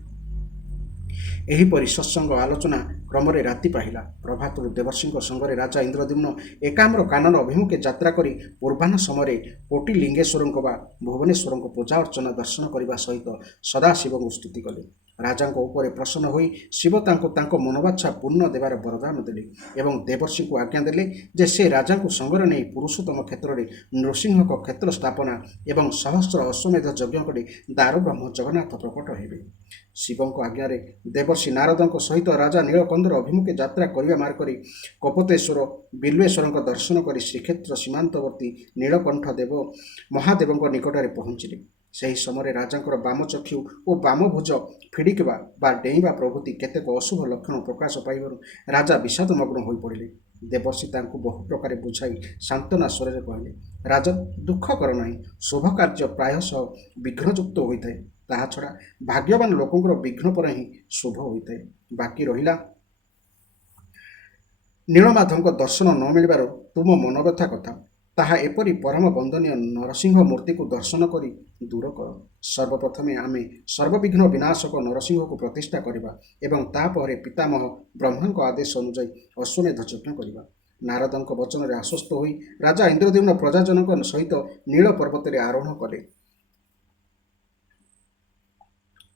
ଏହିପରି ସତ୍ସଙ୍ଗ ଆଲୋଚନା କ୍ରମରେ ରାତି ପାହିଲା। ପ୍ରଭାତରୁ ଦେବର୍ଷିଙ୍କ ସଙ୍ଗରେ ରାଜା ଇନ୍ଦ୍ରଦ୍ୟୁମ୍ନ ଏକାମ୍ର କାନନ ଅଭିମୁଖେ ଯାତ୍ରା କରି ପୂର୍ବାହ୍ନ ସମୟରେ କୋଟିଲିଙ୍ଗେଶ୍ୱରଙ୍କ ବା ଭୁବନେଶ୍ୱରଙ୍କ ପୂଜା ଅର୍ଚ୍ଚନା ଦର୍ଶନ କରିବା ସହିତ ସଦାଶିବଙ୍କୁ ସ୍ତୁତି କଲେ। ରାଜାଙ୍କ ଉପରେ ପ୍ରସନ୍ନ ହୋଇ ଶିବ ତାଙ୍କୁ ତାଙ୍କ ମନୋବାଚ୍ଛା ପୂର୍ଣ୍ଣ ଦେବାର ବରଦାନ ଦେଲେ ଏବଂ ଦେବର୍ଷିଙ୍କୁ ଆଜ୍ଞା ଦେଲେ ଯେ ସେ ରାଜାଙ୍କୁ ସଙ୍ଗରେ ନେଇ ପୁରୁଷୋତ୍ତମ କ୍ଷେତ୍ରରେ ନୃସିଂହଙ୍କ କ୍ଷେତ୍ର ସ୍ଥାପନା ଏବଂ ସହସ୍ର ଅଶ୍ୱମେଧ ଯଜ୍ଞ କରି ଦାରୁବ୍ରହ୍ମ ଜଗନ୍ନାଥ ପ୍ରକଟ ହେବେ। ଶିବଙ୍କ ଆଜ୍ଞାରେ ଦେବର୍ଷି ନାରଦଙ୍କ ସହିତ ରାଜା ନୀଳକନ୍ଦର ଅଭିମୁଖେ ଯାତ୍ରା କରିବା ମାର୍ଗରେ କପୋତେଶ୍ୱର ବିଲ୍ୱେଶ୍ୱରଙ୍କ ଦର୍ଶନ କରି ଶ୍ରୀକ୍ଷେତ୍ର ସୀମାନ୍ତବର୍ତ୍ତୀ ନୀଳକଣ୍ଠ ମହାଦେବଙ୍କ ନିକଟରେ ପହଞ୍ଚିଲେ। ସେହି ସମୟରେ ରାଜାଙ୍କର ବାମଚକ୍ଷୁ ଓ ବାମଭୁଜ ଫିଡ଼ିକିବା ବା ଡେଇଁବା ପ୍ରଭୃତି କେତେକ ଅଶୁଭ ଲକ୍ଷଣ ପ୍ରକାଶ ପାଇବାରୁ ରାଜା ବିଷାଦମଗ୍ନ ହୋଇପଡ଼ିଲେ। ଦେବର୍ଷି ତାଙ୍କୁ ବହୁ ପ୍ରକାରେ ବୁଝାଇ ସାନ୍ତ୍ୱନା ସ୍ୱରରେ କହିଲେ, ରାଜନ୍, ଦୁଃଖ କର ନାହିଁ। ଶୁଭ କାର୍ଯ୍ୟ ପ୍ରାୟଶଃ ବିଘ୍ନଯୁକ୍ତ ହୋଇଥାଏ। ତାହା ଛଡ଼ା ଭାଗ୍ୟବାନ ଲୋକଙ୍କର ବିଘ୍ନ ପରେ ହିଁ ଶୁଭ ହୋଇଥାଏ। ବାକି ରହିଲା ନୀଳମାଧବଙ୍କ ଦର୍ଶନ ନ ମିଳିବାର ତୁମ ମନବ୍ୟଥା କଥା। ତାହା ଏପରି ପରମ ବନ୍ଦନୀୟ ନରସିଂହ ମୂର୍ତ୍ତିକୁ ଦର୍ଶନ କରି ଦୂର କର। ସର୍ବପ୍ରଥମେ ଆମେ ସର୍ବବିଘ୍ନ ବିନାଶକ ନରସିଂହକୁ ପ୍ରତିଷ୍ଠା କରିବା ଏବଂ ତାପରେ ପିତାମହ ବ୍ରହ୍ମାଙ୍କ ଆଦେଶ ଅନୁଯାୟୀ ଅଶ୍ୱମେଧ ଯଜ୍ଞ କରିବା। ନାରଦଙ୍କ ବଚନରେ ଆଶ୍ୱସ୍ତ ହୋଇ ରାଜା ଇନ୍ଦ୍ରଦ୍ୟୁମ୍ନ ପ୍ରଜାଜନଙ୍କ ସହିତ ନୀଳ ପର୍ବତରେ ଆରୋହଣ କଲେ।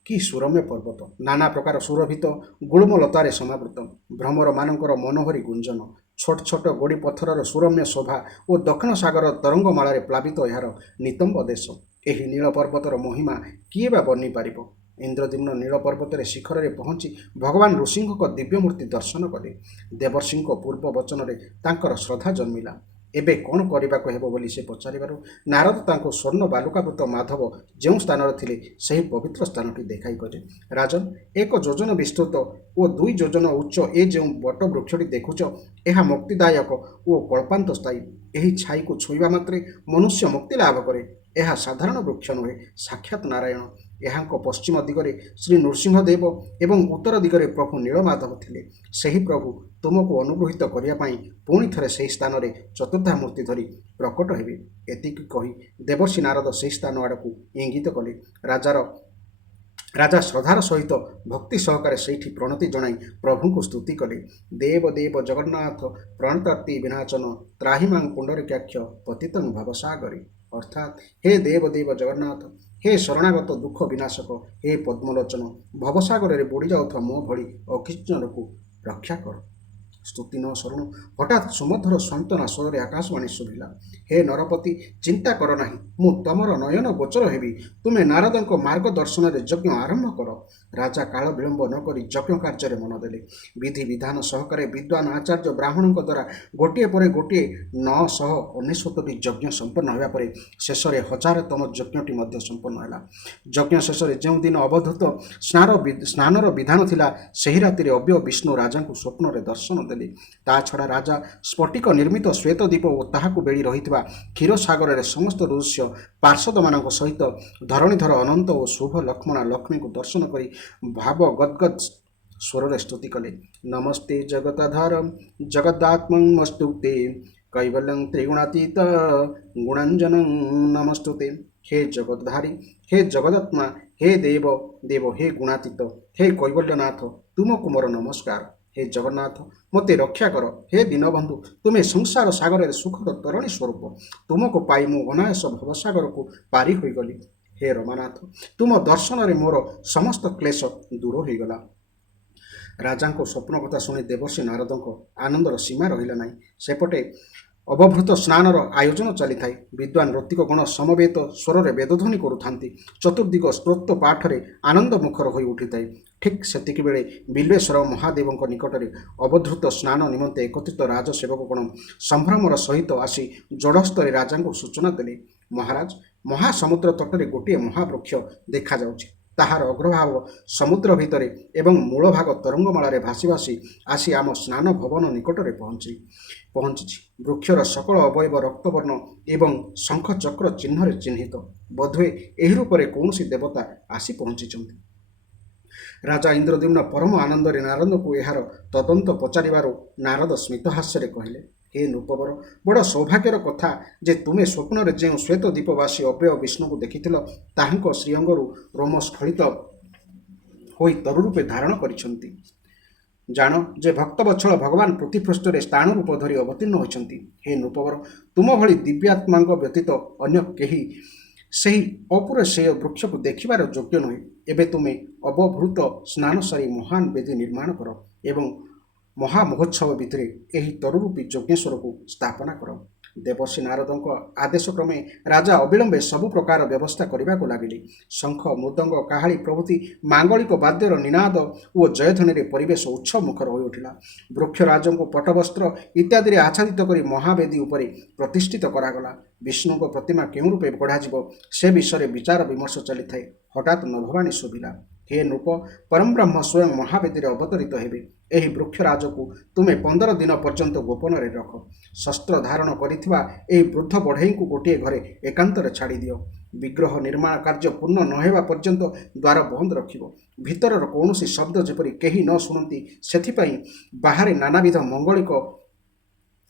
କି ସୁରମ୍ୟ ପର୍ବତ! ନାନା ପ୍ରକାର ସୁରଭିତ ଗୁଳ୍ମଲତାରେ ସମାବୃତ। ଭ୍ରମରମାନଙ୍କର ମନୋହରୀ ଗୁଞ୍ଜନ, ଛୋଟ ଛୋଟ ଗୋଡ଼ି ପଥରର ସୁରମ୍ୟ ଶୋଭା ଓ ଦକ୍ଷିଣ ସାଗରର ତରଙ୍ଗମାଳାରେ ପ୍ଲାବିତ ଏହାର ନିତମ୍ବ ଦେଶ। ଏହି ନୀଳ ପର୍ବତର ମହିମା କିଏ ବା ବର୍ଣ୍ଣି ପାରିବ? ଇନ୍ଦ୍ରଦ୍ୟୁମ୍ନ ନୀଳ ପର୍ବତରେ ଶିଖରରେ ପହଞ୍ଚି ଭଗବାନ ଋଷିଙ୍କ ଦିବ୍ୟ ମୂର୍ତ୍ତି ଦର୍ଶନ କଲେ। ଦେବର୍ଷିଙ୍କ ପୂର୍ବ ବଚନରେ ତାଙ୍କର ଶ୍ରଦ୍ଧା ଜନ୍ମିଲା। ଏବେ କ'ଣ କରିବାକୁ ହେବ ବୋଲି ସେ ପଚାରିବାରୁ ନାରଦ ତାଙ୍କୁ ସ୍ୱର୍ଣ୍ଣ ବାଲୁକାବୃତ ମାଧବ ଯେଉଁ ସ୍ଥାନରେ ଥିଲେ ସେହି ପବିତ୍ର ସ୍ଥାନଟି ଦେଖାଇ କହିଲେ, ରାଜନ୍, 1 ଯୋଜନ ବିସ୍ତୃତ ଓ 2 ଯୋଜନ ଉଚ୍ଚ ଏ ଯେଉଁ ବଟ ବୃକ୍ଷଟି ଦେଖୁଛ, ଏହା ମୁକ୍ତିଦାୟକ ଓ କଳ୍ପାନ୍ତ ସ୍ଥାୟୀ। ଏହି ଛାଇକୁ ଛୁଇଁବା ମାତ୍ରେ ମନୁଷ୍ୟ ମୁକ୍ତି ଲାଭ କରେ। ଏହା ସାଧାରଣ ବୃକ୍ଷ ନୁହେଁ, ସାକ୍ଷାତ ନାରାୟଣ। ଏହାଙ୍କ ପଶ୍ଚିମ ଦିଗରେ ଶ୍ରୀ ନୃସିଂହଦେବ ଏବଂ ଉତ୍ତର ଦିଗରେ ପ୍ରଭୁ ନୀଳମାଧବ ଥିଲେ। ସେହି ପ୍ରଭୁ ତୁମକୁ ଅନୁଗୃହୀତ କରିବା ପାଇଁ ପୁଣି ଥରେ ସେହି ସ୍ଥାନରେ ଚତୁର୍ଦ୍ଧାମୂର୍ତ୍ତି ଧରି ପ୍ରକଟ ହେବେ। ଏତିକି କହି ଦେବର୍ଷି ନାରଦ ସେହି ସ୍ଥାନ ଆଡ଼କୁ ଇଙ୍ଗିତ କଲେ। ରାଜା ଶ୍ରଦ୍ଧାର ସହିତ ଭକ୍ତି ସହକାରେ ସେଇଠି ପ୍ରଣତି ଜଣାଇ ପ୍ରଭୁଙ୍କୁ ସ୍ତୁତି କଲେ। ଦେବ ଦେବ ଜଗନ୍ନାଥ ପ୍ରଣତାର୍ତି ବିନାଚନ ତ୍ରାହିମାଂ ପୁଣ୍ଡରୀକାକ୍ଷ ପତିତଂ ଭବସାଗରେ। ଅର୍ଥାତ୍, ହେ ଦେବ ଦେବ ଜଗନ୍ନାଥ, ହେ ଶରଣାଗତ ଦୁଃଖ ବିନାଶକ, ହେ ପଦ୍ମଲୋଚନ, ଭବସାଗରରେ ବୁଡ଼ି ଯାଉଥିବା ମୋ ଭଳି ଅକୃଷ୍ଣଙ୍କୁ ରକ୍ଷା କର। ସ୍ତୁତି ନ ସରୁଣୁ ହଠାତ୍ ସୁମଧୁର ସାନ୍ତ୍ୱନା ସ୍ୱରରେ ଆକାଶବାଣୀ ଶୁଭିଲା, ହେ ନରପତି, ଚିନ୍ତା କର ନାହିଁ, ମୁଁ ତମର ନୟନ ଗୋଚର ହେବି। ତୁମେ ନାରଦଙ୍କ ମାର୍ଗଦର୍ଶନରେ ଯଜ୍ଞ ଆରମ୍ଭ କର। ରାଜା କାଳ ବିଳମ୍ବ ନ କରି ଯଜ୍ଞ କାର୍ଯ୍ୟରେ ମନ ଦେଲେ। ବିଧି ବିଧାନ ସହକାରେ ବିଦ୍ୱାନ ଆଚାର୍ଯ୍ୟ ବ୍ରାହ୍ମଣଙ୍କ ଦ୍ୱାରା ଗୋଟିଏ ପରେ ଗୋଟିଏ 999ଟି ଯଜ୍ଞ ସମ୍ପନ୍ନ ହେବା ପରେ ଶେଷରେ 1000ତମ ଯଜ୍ଞଟି ମଧ୍ୟ ସମ୍ପନ୍ନ ହେଲା। ଯଜ୍ଞ ଶେଷରେ ଯେଉଁଦିନ ଅବଧୂତ ସ୍ନାନର ବିଧାନ ଥିଲା, ସେହି ରାତିରେ ଅବ୍ୟ ବିଷ୍ଣୁ ରାଜାଙ୍କୁ ସ୍ୱପ୍ନରେ ଦର୍ଶନ ଦେଲେ। ତା ଛଡ଼ା ରାଜା ସ୍ଫଟିକ ନିର୍ମିତ ଶ୍ଵେତଦ୍ୱୀପ ଓ ତାହାକୁ ବେଢ଼ି ରହିଥିବା କ୍ଷୀରସାଗରରେ ସମସ୍ତ ଋଷ୍ୟ ପାର୍ଷଦମାନଙ୍କ ସହିତ ଧରଣୀଧର ଅନନ୍ତ ଓ ଶୁଭ ଲକ୍ଷ୍ମଣା ଲକ୍ଷ୍ମୀଙ୍କୁ ଦର୍ଶନ କରି ଭାବ ଗଦ୍ଗଦ୍ ସ୍ୱରରେ ସ୍ତୁତି କଲେ। ନମସ୍ତେ ଜଗତାଧାରଂ ଜଗଦାତ୍ମଂ ମସ୍ତୁତେ କୈବଲ୍ୟଂ ତ୍ରିଗୁଣାତୀତ ଗୁଣାଞ୍ଜନଂ ନମସ୍ତୁତେ। ହେ ଜଗତଧାରୀ, ହେ ଜଗଦାତ୍ମା, ହେ ଦେବ ଦେବ, ହେ ଗୁଣାତୀତ, ହେ କୈବଲ୍ୟନାଥ, ତୁମକୁ ମୋର ନମସ୍କାର। ହେ ଜଗନ୍ନାଥ, ମୋତେ ରକ୍ଷା କର। ହେ ଦୀନବନ୍ଧୁ, ତୁମେ ସଂସାର ସାଗରରେ ସୁଖଦ ତରଣୀ ସ୍ୱରୂପ। ତୁମକୁ ପାଇ ମୁଁ ଅନାୟାସ ଭବସାଗରକୁ ପାରି ହୋଇଗଲି। ହେ ରମାନାଥ, ତୁମ ଦର୍ଶନରେ ମୋର ସମସ୍ତ କ୍ଲେଶ ଦୂର ହୋଇଗଲା। ରାଜାଙ୍କ ସ୍ୱପ୍ନ କଥା ଶୁଣି ଦେବର୍ଷି ନାରଦଙ୍କ ଆନନ୍ଦର ସୀମା ରହିଲା ନାହିଁ। ସେପଟେ ଅବଭୃତ ସ୍ନାନର ଆୟୋଜନ ଚାଲିଥାଏ। ବିଦ୍ୱାନ ଋତିକ ଗଣ ସମବେତ ସ୍ୱରରେ ବେଦଧ୍ୱନି କରୁଥାନ୍ତି। ଚତୁର୍ଦିଗ ସ୍ତୋତ୍ର ପାଠରେ ଆନନ୍ଦ ମୁଖର ହୋଇ ଉଠିଥାଏ। ଠିକ୍ ସେତିକିବେଳେ ବିଲ୍ୱେଶ୍ୱର ମହାଦେବଙ୍କ ନିକଟରେ ଅବଧୃତ ସ୍ନାନ ନିମନ୍ତେ ଏକତ୍ରିତ ରାଜସେବକଗଣ ସମ୍ଭ୍ରମର ସହିତ ଆସି ଯୋଡ଼ସ୍ତରେ ରାଜାଙ୍କୁ ସୂଚନା ଦେଲେ, ମହାରାଜ, ମହାସମୁଦ୍ର ତଟରେ ଗୋଟିଏ ମହାବୃକ୍ଷ ଦେଖାଯାଉଛି। ତାହାର ଅଗ୍ରଭାଗ ସମୁଦ୍ର ଭିତରେ ଏବଂ ମୂଳଭାଗ ତରଙ୍ଗମାଳାରେ ଭାସି ଭାସି ଆସି ଆମ ସ୍ନାନ ଭବନ ନିକଟରେ ପହଞ୍ଚିଛି। ବୃକ୍ଷର ସକଳ ଅବୟବ ରକ୍ତବର୍ଣ୍ଣ ଏବଂ ଶଙ୍ଖଚକ୍ର ଚିହ୍ନରେ ଚିହ୍ନିତ। ବୋଧହୁଏ ଏହି ରୂପରେ କୌଣସି ଦେବତା ଆସି ପହଞ୍ଚିଛନ୍ତି। ରାଜା ଇନ୍ଦ୍ରଦ୍ୟୁମ୍ନ ପରମ ଆନନ୍ଦରେ ନାରଦଙ୍କୁ ଏହାର ତଦନ୍ତ ପଚାରିବାରୁ ନାରଦ ସ୍ମିତହାସ୍ୟରେ କହିଲେ, ହେ ନୃପବର, ବଡ଼ ସୌଭାଗ୍ୟର କଥା ଯେ ତୁମେ ସ୍ୱପ୍ନରେ ଯେଉଁ ଶ୍ଵେତଦ୍ୱୀପବାସୀ ଅବ୍ୟୟ ବିଷ୍ଣୁଙ୍କୁ ଦେଖିଥିଲ, ତାହାଙ୍କ ଶ୍ରୀଅଙ୍ଗରୁ ରୋମ ସ୍ଖଳିତ ହୋଇ ତରୁରୂପେ ଧାରଣ କରିଛନ୍ତି। ଜାଣ ଯେ ଭକ୍ତବତ୍ସଳ ଭଗବାନ ପୃଥିପୃଷ୍ଠରେ ସ୍ଥାଣ ରୂପ ଧରି ଅବତୀର୍ଣ୍ଣ ହୋଇଛନ୍ତି। ହେ ନୃପବର, ତୁମ ଭଳି ଦିବ୍ୟାତ୍ମାଙ୍କ ବ୍ୟତୀତ ଅନ୍ୟ କେହି ସେହି ଅପୁରେଶେୟ ବୃକ୍ଷକୁ ଦେଖିବାର ଯୋଗ୍ୟ ନୁହେଁ। ଏବେ ତୁମେ ଅବଭୃତ ସ୍ନାନ ସାରି ମହାନ ବେଦୀ ନିର୍ମାଣ କର ଏବଂ ମହାମହୋତ୍ସବ ଭିତରେ ଏହି ତରୁରୂପୀ ଯଜ୍ଞେଶ୍ୱରକୁ ସ୍ଥାପନା କର। ଦେବର୍ଷି ନାରଦଙ୍କ ଆଦେଶକ୍ରମେ ରାଜା ଅବିଳମ୍ବେ ସବୁ ପ୍ରକାର ବ୍ୟବସ୍ଥା କରିବାକୁ ଲାଗିଲେ। ଶଙ୍ଖ, ମୃଦଙ୍ଗ, କାହାଳୀ ପ୍ରଭୃତି ମାଙ୍ଗଳିକ ବାଦ୍ୟର ନିନାଦ ଓ ଜୟଧ୍ୱନିରେ ପରିବେଶ ଉତ୍ସବମୁଖର ହୋଇ ଉଠିଲା। ବୃକ୍ଷରାଜଙ୍କୁ ପଟ୍ଟବସ୍ତ୍ର ଇତ୍ୟାଦିରେ ଆଚ୍ଛାଦିତ କରି ମହାବେଦୀ ଉପରେ ପ୍ରତିଷ୍ଠିତ କରାଗଲା। ବିଷ୍ଣୁଙ୍କ ପ୍ରତିମା କେଉଁ ରୂପେ ଗଢ଼ାଯିବ ସେ ବିଷୟରେ ବିଚାର ବିମର୍ଶ ଚାଲିଥାଏ। ହଠାତ୍ ନଭବାଣୀ ଶୁଭିଲା, हे ନୃପ, ପରମବ୍ରହ୍ମ ସ୍ୱୟଂ ମହାବେଦୀରେ ଅବତରିତ ହେବେ। ଏହି ବୃକ୍ଷରାଜକୁ ତୁମେ 15 ଦିନ ପର୍ଯ୍ୟନ୍ତ ଗୋପନରେ ରଖ। ଶସ୍ତ୍ର ଧାରଣ କରିଥିବା ଏହି ବୃଦ୍ଧ ବଢ଼େଇଙ୍କୁ ଗୋଟିଏ ଘରେ ଏକାନ୍ତରେ ଛାଡ଼ିଦିଅ। ବିଗ୍ରହ ନିର୍ମାଣ କାର୍ଯ୍ୟ ପୂର୍ଣ୍ଣ ନ ହେବା ପର୍ଯ୍ୟନ୍ତ ଦ୍ୱାର ବନ୍ଦ ରଖିବ। ଭିତରର କୌଣସି ଶବ୍ଦ ଯେପରି କେହି ନ ଶୁଣନ୍ତି, ସେଥିପାଇଁ ବାହାରେ ନାନାବିଧ ମଙ୍ଗଳିକ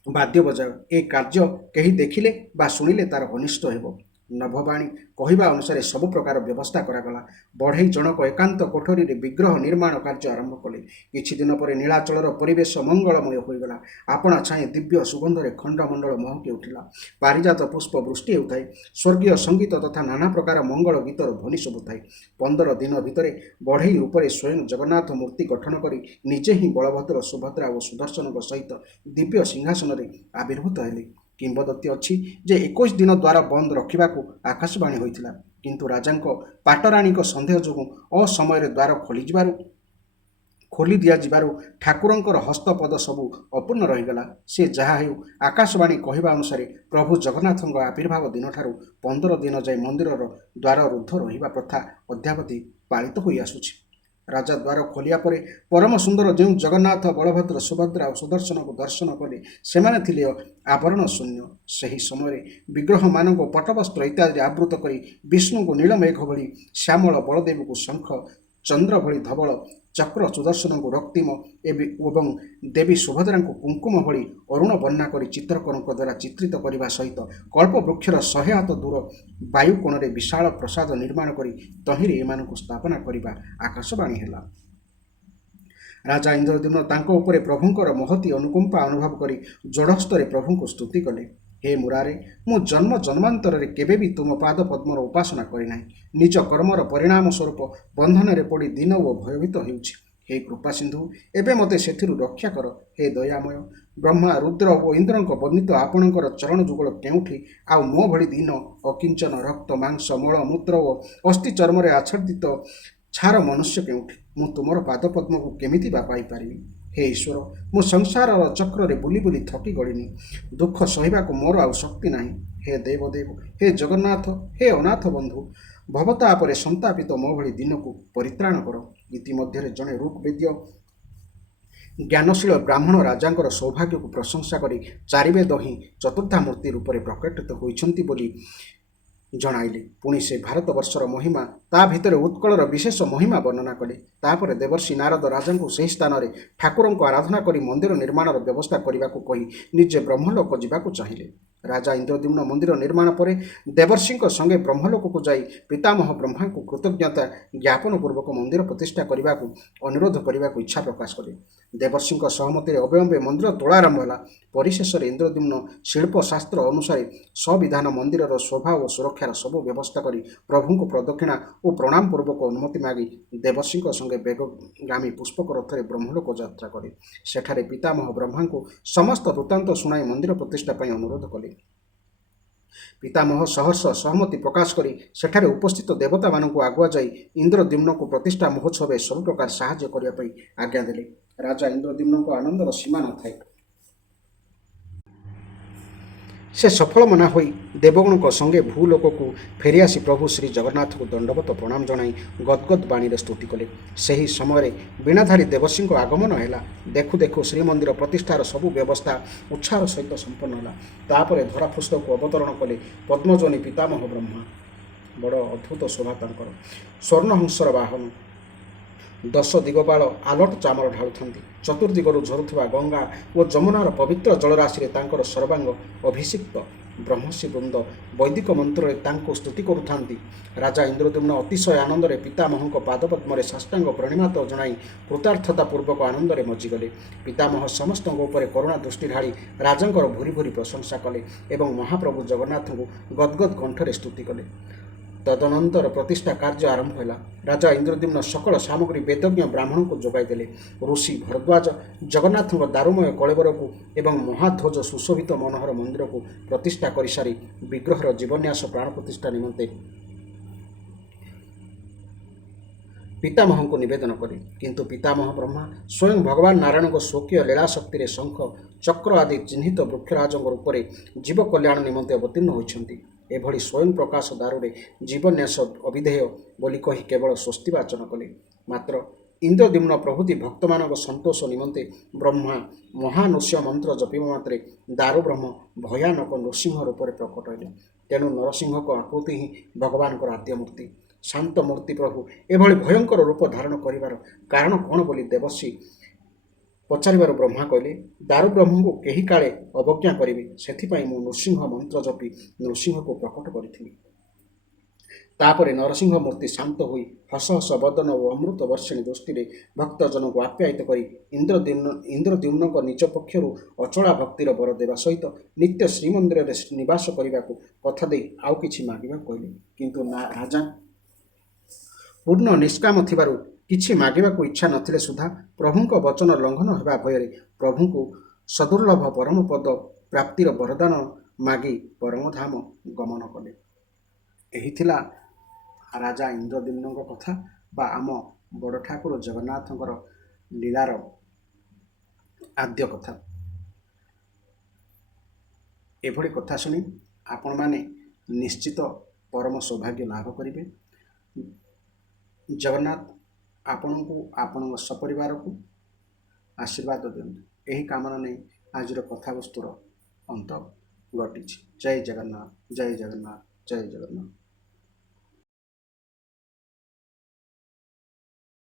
ବାଦ୍ୟ ବଜାଅ। ଏ କାର୍ଯ୍ୟ କେହି ଦେଖିଲେ ବା ଶୁଣିଲେ ତାର ଅନିଷ୍ଟ ହେବ। ନଭବାଣୀ କହିବା ଅନୁସାରେ ସବୁ ପ୍ରକାର ବ୍ୟବସ୍ଥା କରାଗଲା। ବଢ଼େଇ ଜଣକ ଏକାନ୍ତ କୋଠରୀରେ ବିଗ୍ରହ ନିର୍ମାଣ କାର୍ଯ୍ୟ ଆରମ୍ଭ କଲେ। କିଛି ଦିନ ପରେ ନୀଳାଚଳର ପରିବେଶ ମଙ୍ଗଳମୟ ହୋଇଗଲା। ଆପଣା ଛାଏଁ ଦିବ୍ୟ ସୁଗନ୍ଧରେ ଖଣ୍ଡମଣ୍ଡଳ ମହକି ଉଠିଲା। ପାରିଜାତ ପୁଷ୍ପ ବୃଷ୍ଟି ହେଉଥାଏ। ସ୍ୱର୍ଗୀୟ ସଙ୍ଗୀତ ତଥା ନାନା ପ୍ରକାର ମଙ୍ଗଳ ଗୀତର ଧ୍ୱନି ଶୁଭୁଥାଏ। 15 ଦିନ ଭିତରେ ବଢ଼େଇ ରୂପରେ ସ୍ୱୟଂ ଜଗନ୍ନାଥ ମୂର୍ତ୍ତି ଗଠନ କରି ନିଜେ ହିଁ ବଳଭଦ୍ର, ସୁଭଦ୍ରା ଓ ସୁଦର୍ଶନଙ୍କ ସହିତ ଦିବ୍ୟ ସିଂହାସନରେ ଆବିର୍ଭୂତ ହେଲେ। କିମ୍ବଦନ୍ତୀ ଅଛି ଯେ 21 ଦିନ ଦ୍ୱାର ବନ୍ଦ ରଖିବାକୁ ଆକାଶବାଣୀ ହୋଇଥିଲା, କିନ୍ତୁ ରାଜାଙ୍କ ପାଟରାଣୀଙ୍କ ସନ୍ଦେହ ଯୋଗୁଁ ଅସମୟରେ ଦ୍ୱାର ଖୋଲି ଦିଆଯିବାରୁ ଠାକୁରଙ୍କର ହସ୍ତପଦ ସବୁ ଅପୂର୍ଣ୍ଣ ରହିଗଲା। ସେ ଯାହା ହେଉ, ଆକାଶବାଣୀ କହିବା ଅନୁସାରେ ପ୍ରଭୁ ଜଗନ୍ନାଥଙ୍କ ଆବିର୍ଭାବ ଦିନଠାରୁ 15 ଦିନ ଯାଏ ମନ୍ଦିରର ଦ୍ୱାର ରୁଦ୍ଧ ରହିବା ପ୍ରଥା ଅଦ୍ୟାବଧି ପାଳିତ ହୋଇ ଆସୁଛି। ରାଜା ଦ୍ୱାର ଖୋଲିବା ପରେ ପରମ ସୁନ୍ଦର ଯେଉଁ ଜଗନ୍ନାଥ, ବଳଭଦ୍ର, ସୁଭଦ୍ରା ଓ ସୁଦର୍ଶନଙ୍କୁ ଦର୍ଶନ କଲେ, ସେମାନେ ଥିଲେ ଆବରଣ ଶୂନ୍ୟ। ସେହି ସମୟରେ ବିଗ୍ରହମାନଙ୍କୁ ପଟ୍ଟବସ୍ତ୍ର ଇତ୍ୟାଦିରେ ଆବୃତ କରି ବିଷ୍ଣୁଙ୍କୁ ନୀଳମେଘ ଭଳି ଶ୍ୟାମଳ, ବଳଦେବଙ୍କୁ ଶଙ୍ଖ ଚନ୍ଦ୍ର ଭଳି ଧବଳ, ଚକ୍ର ସୁଦର୍ଶନଙ୍କୁ ରକ୍ତିମ ଏବଂ ଦେବୀ ସୁଭଦ୍ରାଙ୍କୁ କୁଙ୍କୁମ ଭଳି ଅରୁଣ ବର୍ଣ୍ଣା କରି ଚିତ୍ରକରଙ୍କ ଦ୍ୱାରା ଚିତ୍ରିତ କରିବା ସହିତ କଳ୍ପବୃକ୍ଷର 100 ହାତ ଦୂର ବାୟୁକୋଣରେ ବିଶାଳ ପ୍ରସାଦ ନିର୍ମାଣ କରି ତହିଁରେ ଏମାନଙ୍କୁ ସ୍ଥାପନା କରିବା ଆକାଶବାଣୀ ହେଲା। ରାଜା ଇନ୍ଦ୍ରଦ୍ୟୁମ୍ନ ତାଙ୍କ ଉପରେ ପ୍ରଭୁଙ୍କର ମହତୀ ଅନୁକମ୍ପା ଅନୁଭବ କରି ଯୋଡ଼ହସ୍ତରେ ପ୍ରଭୁଙ୍କୁ ସ୍ତୁତି କଲେ। ହେ ମୁରାରେ, ମୁଁ ଜନ୍ମ ଜନ୍ମାନ୍ତରରେ କେବେ ବି ତୁମ ପାଦ ପଦ୍ମର ଉପାସନା କରିନାହିଁ। ନିଜ କର୍ମର ପରିଣାମ ସ୍ୱରୂପ ବନ୍ଧନରେ ପଡ଼ି ଦୀନ ଓ ଭୟଭୀତ ହେଉଛି। ହେ କୃପା ସିନ୍ଧୁ, ଏବେ ମୋତେ ସେଥିରୁ ରକ୍ଷା କର। ହେ ଦୟାମୟ, ବ୍ରହ୍ମା, ରୁଦ୍ର ଓ ଇନ୍ଦ୍ରଙ୍କ ବର୍ଣ୍ଣିତ ଆପଣଙ୍କର ଚରଣ ଯୁଗଳ କେଉଁଠି? ଆଉ ମୋ ଭଳି ଦୀନ, ଅକିଞ୍ଚନ, ରକ୍ତ, ମାଂସ, ମଳ, ମୂତ୍ର ଓ ଅସ୍ଥି ଚର୍ମରେ ଆଚ୍ଛାଦିତ ଛାର ମନୁଷ୍ୟ କେଉଁଠି? ମୁଁ ତୁମର ପାଦପଦ୍ମକୁ କେମିତି ବା ପାଇପାରିବି? ହେ ଈଶ୍ୱର, ମୁଁ ସଂସାରର ଚକ୍ରରେ ବୁଲି ବୁଲି ଥକି ଗଲିଣି। ଦୁଃଖ ସହିବାକୁ ମୋର ଆଉ ଶକ୍ତି ନାହିଁ। ହେ ଦେବଦେବ, ହେ ଜଗନ୍ନାଥ, ହେ ଅନାଥ ବନ୍ଧୁ, ଭବତାପରେ ସନ୍ତାପିତ ମୋ ଭଳି ଦିନକୁ ପରିତ୍ରାଣ କର। ଇତିମଧ୍ୟରେ ଜଣେ ଋଗ୍ବେଦୀୟ ଜ୍ଞାନଶୀଳ ବ୍ରାହ୍ମଣ ରାଜାଙ୍କର ସୌଭାଗ୍ୟକୁ ପ୍ରଶଂସା କରି ଚାରିବେଦ ହିଁ ଚତୁର୍ଦ୍ଧାମୂର୍ତ୍ତି ରୂପରେ ପ୍ରକଟିତ ହୋଇଛନ୍ତି ବୋଲି ଜଣାଇଲେ। ପୁଣି ସେ ଭାରତବର୍ଷର ମହିମା, ତା ଭିତରେ ଉତ୍କଳର ବିଶେଷ ମହିମା ବର୍ଣ୍ଣନା କଲେ। ତାପରେ ଦେବର୍ଷି ନାରଦ ରାଜାଙ୍କୁ ସେହି ସ୍ଥାନରେ ଠାକୁରଙ୍କୁ ଆରାଧନା କରି ମନ୍ଦିର ନିର୍ମାଣର ବ୍ୟବସ୍ଥା କରିବାକୁ କହି ନିଜେ ବ୍ରହ୍ମଲୋକ ଯିବାକୁ ଚାହିଁଲେ। ରାଜା ଇନ୍ଦ୍ରଦ୍ୟୁମ୍ନ ମନ୍ଦିର ନିର୍ମାଣ ପରେ ଦେବର୍ଷିଙ୍କ ସଙ୍ଗେ ବ୍ରହ୍ମଲୋକକୁ ଯାଇ ପିତାମହ ବ୍ରହ୍ମାଙ୍କୁ କୃତଜ୍ଞତା ଜ୍ଞାପନ ପୂର୍ବକ ମନ୍ଦିର ପ୍ରତିଷ୍ଠା କରିବାକୁ ଅନୁରୋଧ କରିବାକୁ ଇଚ୍ଛା ପ୍ରକାଶ କଲେ। ଦେବର୍ଷିଙ୍କ ସହମତିରେ ଅବିଳମ୍ବେ ମନ୍ଦିର ତୋଳା ଆରମ୍ଭ ହେଲା। ପରିଶେଷରେ ଇନ୍ଦ୍ରଦ୍ୟୁମ୍ନ ଶିଳ୍ପଶାସ୍ତ୍ର ଅନୁସାରେ ସବିଧାନ ମନ୍ଦିରର ଶୋଭା ଓ ସୁରକ୍ଷାର ସବୁ ବ୍ୟବସ୍ଥା କରି ପ୍ରଭୁଙ୍କୁ ପ୍ରଦକ୍ଷିଣା ଓ ପ୍ରଣାମ ପୂର୍ବକ ଅନୁମତି ମାଗି ଦେବର୍ଷିଙ୍କ ସଙ୍ଗେ ବେଗଗାମୀ ପୁଷ୍ପକ ରଥରେ ବ୍ରହ୍ମଲୋକ ଯାତ୍ରା କଲେ। ସେଠାରେ ପିତାମହ ବ୍ରହ୍ମାଙ୍କୁ ସମସ୍ତ ବୃତ୍ତାନ୍ତ ଶୁଣାଇ ମନ୍ଦିର ପ୍ରତିଷ୍ଠା ପାଇଁ ଅନୁରୋଧ କଲେ। ପିତାମହ ସହର୍ଷ ସହମତି ପ୍ରକାଶ କରି ସେଠାରେ ଉପସ୍ଥିତ ଦେବତାମାନଙ୍କୁ ଆଗୁଆ ଯାଇ ଇନ୍ଦ୍ରଦ୍ୟୁମ୍ନଙ୍କୁ ପ୍ରତିଷ୍ଠା ମହୋତ୍ସବରେ ସବୁ ପ୍ରକାର ସାହାଯ୍ୟ କରିବା ପାଇଁ ଆଜ୍ଞା ଦେଲେ। ରାଜା ଇନ୍ଦ୍ରଦ୍ୟୁମ୍ନଙ୍କ ଆନନ୍ଦର ସୀମା ନଥାଏ। ସେ ସଫଳ ମନା ହୋଇ ଦେବଗଣଙ୍କ ସଙ୍ଗେ ଭୂଲୋକକୁ ଫେରିଆସି ପ୍ରଭୁ ଶ୍ରୀ ଜଗନ୍ନାଥଙ୍କୁ ଦଣ୍ଡବତ ପ୍ରଣାମ ଜଣାଇ ଗଦ୍ଗଦ୍ ବାଣୀରେ ସ୍ତୁତି କଲେ। ସେହି ସମୟରେ ବୀଣାଧାରୀ ଦେବର୍ଷିଙ୍କ ଆଗମନ ହେଲା। ଦେଖୁ ଦେଖୁ ଶ୍ରୀମନ୍ଦିର ପ୍ରତିଷ୍ଠାର ସବୁ ବ୍ୟବସ୍ଥା ଉତ୍ସାହର ସହିତ ସମ୍ପନ୍ନ ହେଲା। ତାପରେ ଧରାପୃଷ୍ଠକୁ ଅବତରଣ କଲେ ପଦ୍ମଜନୀ ପିତାମହ ବ୍ରହ୍ମା। ବଡ଼ ଅଦ୍ଭୁତ ଶୋଭା ତାଙ୍କର। ସ୍ୱର୍ଣ୍ଣହଂସର ବାହନ, 10 ଦିଗପାଳ ଆଲଟ ଚାମର ଢାଳୁଥାନ୍ତି। ଚତୁର୍ଦିଗରୁ ଝରୁଥିବା ଗଙ୍ଗା ଓ ଯମୁନାର ପବିତ୍ର ଜଳରାଶିରେ ତାଙ୍କର ସର୍ବାଙ୍ଗ ଅଭିଷିକ୍ତ। ବ୍ରହ୍ମର୍ଷି ବୃନ୍ଦ ବୈଦିକ ମନ୍ତ୍ରରେ ତାଙ୍କୁ ସ୍ତୁତି କରୁଥାନ୍ତି। ରାଜା ଇନ୍ଦ୍ରଦ୍ୟୁମ୍ନ ଅତିଶୟ ଆନନ୍ଦରେ ପିତାମହଙ୍କ ପାଦପଦ୍ମରେ ସାଷ୍ଟାଙ୍ଗ ପ୍ରଣିପାତ ଜଣାଇ କୃତାର୍ଥତା ପୂର୍ବକ ଆନନ୍ଦରେ ମଜିଗଲେ। ପିତାମହ ସମସ୍ତଙ୍କ ଉପରେ କରୁଣା ଦୃଷ୍ଟି ଢାଳି ରାଜାଙ୍କର ଭୁରି ଭୁରି ପ୍ରଶଂସା କଲେ ଏବଂ ମହାପ୍ରଭୁ ଜଗନ୍ନାଥଙ୍କୁ ଗଦ୍ଗଦ୍ କଣ୍ଠରେ ସ୍ତୁତି କଲେ। ତଦନନ୍ତର ପ୍ରତିଷ୍ଠା କାର୍ଯ୍ୟ ଆରମ୍ଭ ହେଲା। ରାଜା ଇନ୍ଦ୍ରଦ୍ୟୁମ୍ନ ସକଳ ସାମଗ୍ରୀ ବେଦଜ୍ଞ ବ୍ରାହ୍ମଣଙ୍କୁ ଯୋଗାଇ ଦେଲେ। ଋଷି ଭରଦ୍ୱାଜ ଜଗନ୍ନାଥଙ୍କ ଦାରୁମୟ କଳେବରକୁ ଏବଂ ମହାଧ୍ୱଜ ସୁଶୋଭିତ ମନୋହର ମନ୍ଦିରକୁ ପ୍ରତିଷ୍ଠା କରିସାରି ବିଗ୍ରହର ଜୀବନ୍ୟାସ ପ୍ରାଣ ପ୍ରତିଷ୍ଠା ନିମନ୍ତେ ପିତାମହଙ୍କୁ ନିବେଦନ କଲେ। କିନ୍ତୁ ପିତାମହ ବ୍ରହ୍ମା ସ୍ୱୟଂ ଭଗବାନ ନାରାୟଣଙ୍କ ସ୍ୱକୀୟ ଲୀଳା ଶକ୍ତିରେ ଶଙ୍ଖ, ଚକ୍ର ଆଦି ଚିହ୍ନିତ ବୃକ୍ଷରାଜଙ୍କ ରୂପରେ ଜୀବ କଲ୍ୟାଣ ନିମନ୍ତେ ଅବତୀର୍ଣ୍ଣ ହୋଇଛନ୍ତି। ଏଭଳି ସ୍ୱୟଂ ପ୍ରକାଶ ଦାରୁରେ ଜୀବନ୍ୟାସ ଅବିଧେୟ ବୋଲି କହି କେବଳ ସ୍ୱସ୍ତି ବାଚନ କଲେ। ମାତ୍ର ଇନ୍ଦ୍ରଦ୍ୟୁମ୍ନ ପ୍ରଭୃତି ଭକ୍ତମାନଙ୍କ ସନ୍ତୋଷ ନିମନ୍ତେ ବ୍ରହ୍ମା ମହାନୃସ୍ୟ ମନ୍ତ୍ର ଜପିବା ମାତ୍ରେ ଦାରୁବ୍ରହ୍ମ ଭୟାନକ ନୃସିଂହ ରୂପରେ ପ୍ରକଟ ହେଲେ। ତେଣୁ ନରସିଂହଙ୍କ ଆକୃତି ହିଁ ଭଗବାନଙ୍କର ଆଦ୍ୟ ମୂର୍ତ୍ତି। ଶାନ୍ତ ମୂର୍ତ୍ତି ପ୍ରଭୁ ଏଭଳି ଭୟଙ୍କର ରୂପ ଧାରଣ କରିବାର କାରଣ କ'ଣ ବୋଲି ଦେବର୍ଷି ପଚାରିବାରୁ ବ୍ରହ୍ମା କହିଲେ, ଦାରୁବ୍ରହ୍ମଙ୍କୁ କେହି କାଳେ ଅବଜ୍ଞା କରିବେ, ସେଥିପାଇଁ ମୁଁ ନୃସିଂହ ମନ୍ତ୍ର ଜପି ନୃସିଂହକୁ ପ୍ରକଟ କରିଥିଲି। ତାପରେ ନରସିଂହ ମୂର୍ତ୍ତି ଶାନ୍ତ ହୋଇ ହସ ହସ ବଦନ ଓ ଅମୃତ ବର୍ଷିଣୀ ଦୃଷ୍ଟିରେ ଭକ୍ତଜନଙ୍କୁ ଆପ୍ୟାୟିତ କରି ଇନ୍ଦ୍ରଦ୍ୟୁମ୍ନଙ୍କ ନିଜ ପକ୍ଷରୁ ଅଚଳା ଭକ୍ତିର ବର ଦେବା ସହିତ ନିତ୍ୟ ଶ୍ରୀମନ୍ଦିରରେ ନିବାସ କରିବାକୁ କଥା ଦେଇ ଆଉ କିଛି ମାଗିବାକୁ କହିଲେ। କିନ୍ତୁ ରାଜା ପୂର୍ଣ୍ଣ ନିଷ୍କାମ ଥିବାରୁ କିଛି ମାଗିବାକୁ ଇଚ୍ଛା ନଥିଲେ ସୁଦ୍ଧା ପ୍ରଭୁଙ୍କ ବଚନ ଲଙ୍ଘନ ହେବା ଭୟରେ ପ୍ରଭୁଙ୍କୁ ସଦୁର୍ଲଭ ପରମପଦ ପ୍ରାପ୍ତିର ବରଦାନ ମାଗି ପରମଧାମ ଗମନ କଲେ। ଏହି ଥିଲା ରାଜା ଇନ୍ଦ୍ରଦ୍ୟୁମ୍ନଙ୍କ କଥା ବା ଆମ ବଡ଼ ଠାକୁର ଜଗନ୍ନାଥଙ୍କର ଲୀଳାର ଆଦ୍ୟ କଥା। ଏଭଳି କଥା ଶୁଣି ଆପଣମାନେ ନିଶ୍ଚିତ ପରମ ସୌଭାଗ୍ୟ ଲାଭ କରିବେ। ଜଗନ୍ନାଥ ଆପଣଙ୍କୁ ଆପଣଙ୍କ ସପରିବାରକୁ ଆଶୀର୍ବାଦ ଦିଅନ୍ତୁ। ଏହି କାମନା ନେଇ ଆଜିର କଥାବସ୍ତୁର ଅନ୍ତ ଘଟିଛି। ଜୟ ଜଗନ୍ନାଥ, ଜୟ ଜଗନ୍ନାଥ, ଜୟ ଜଗନ୍ନାଥ।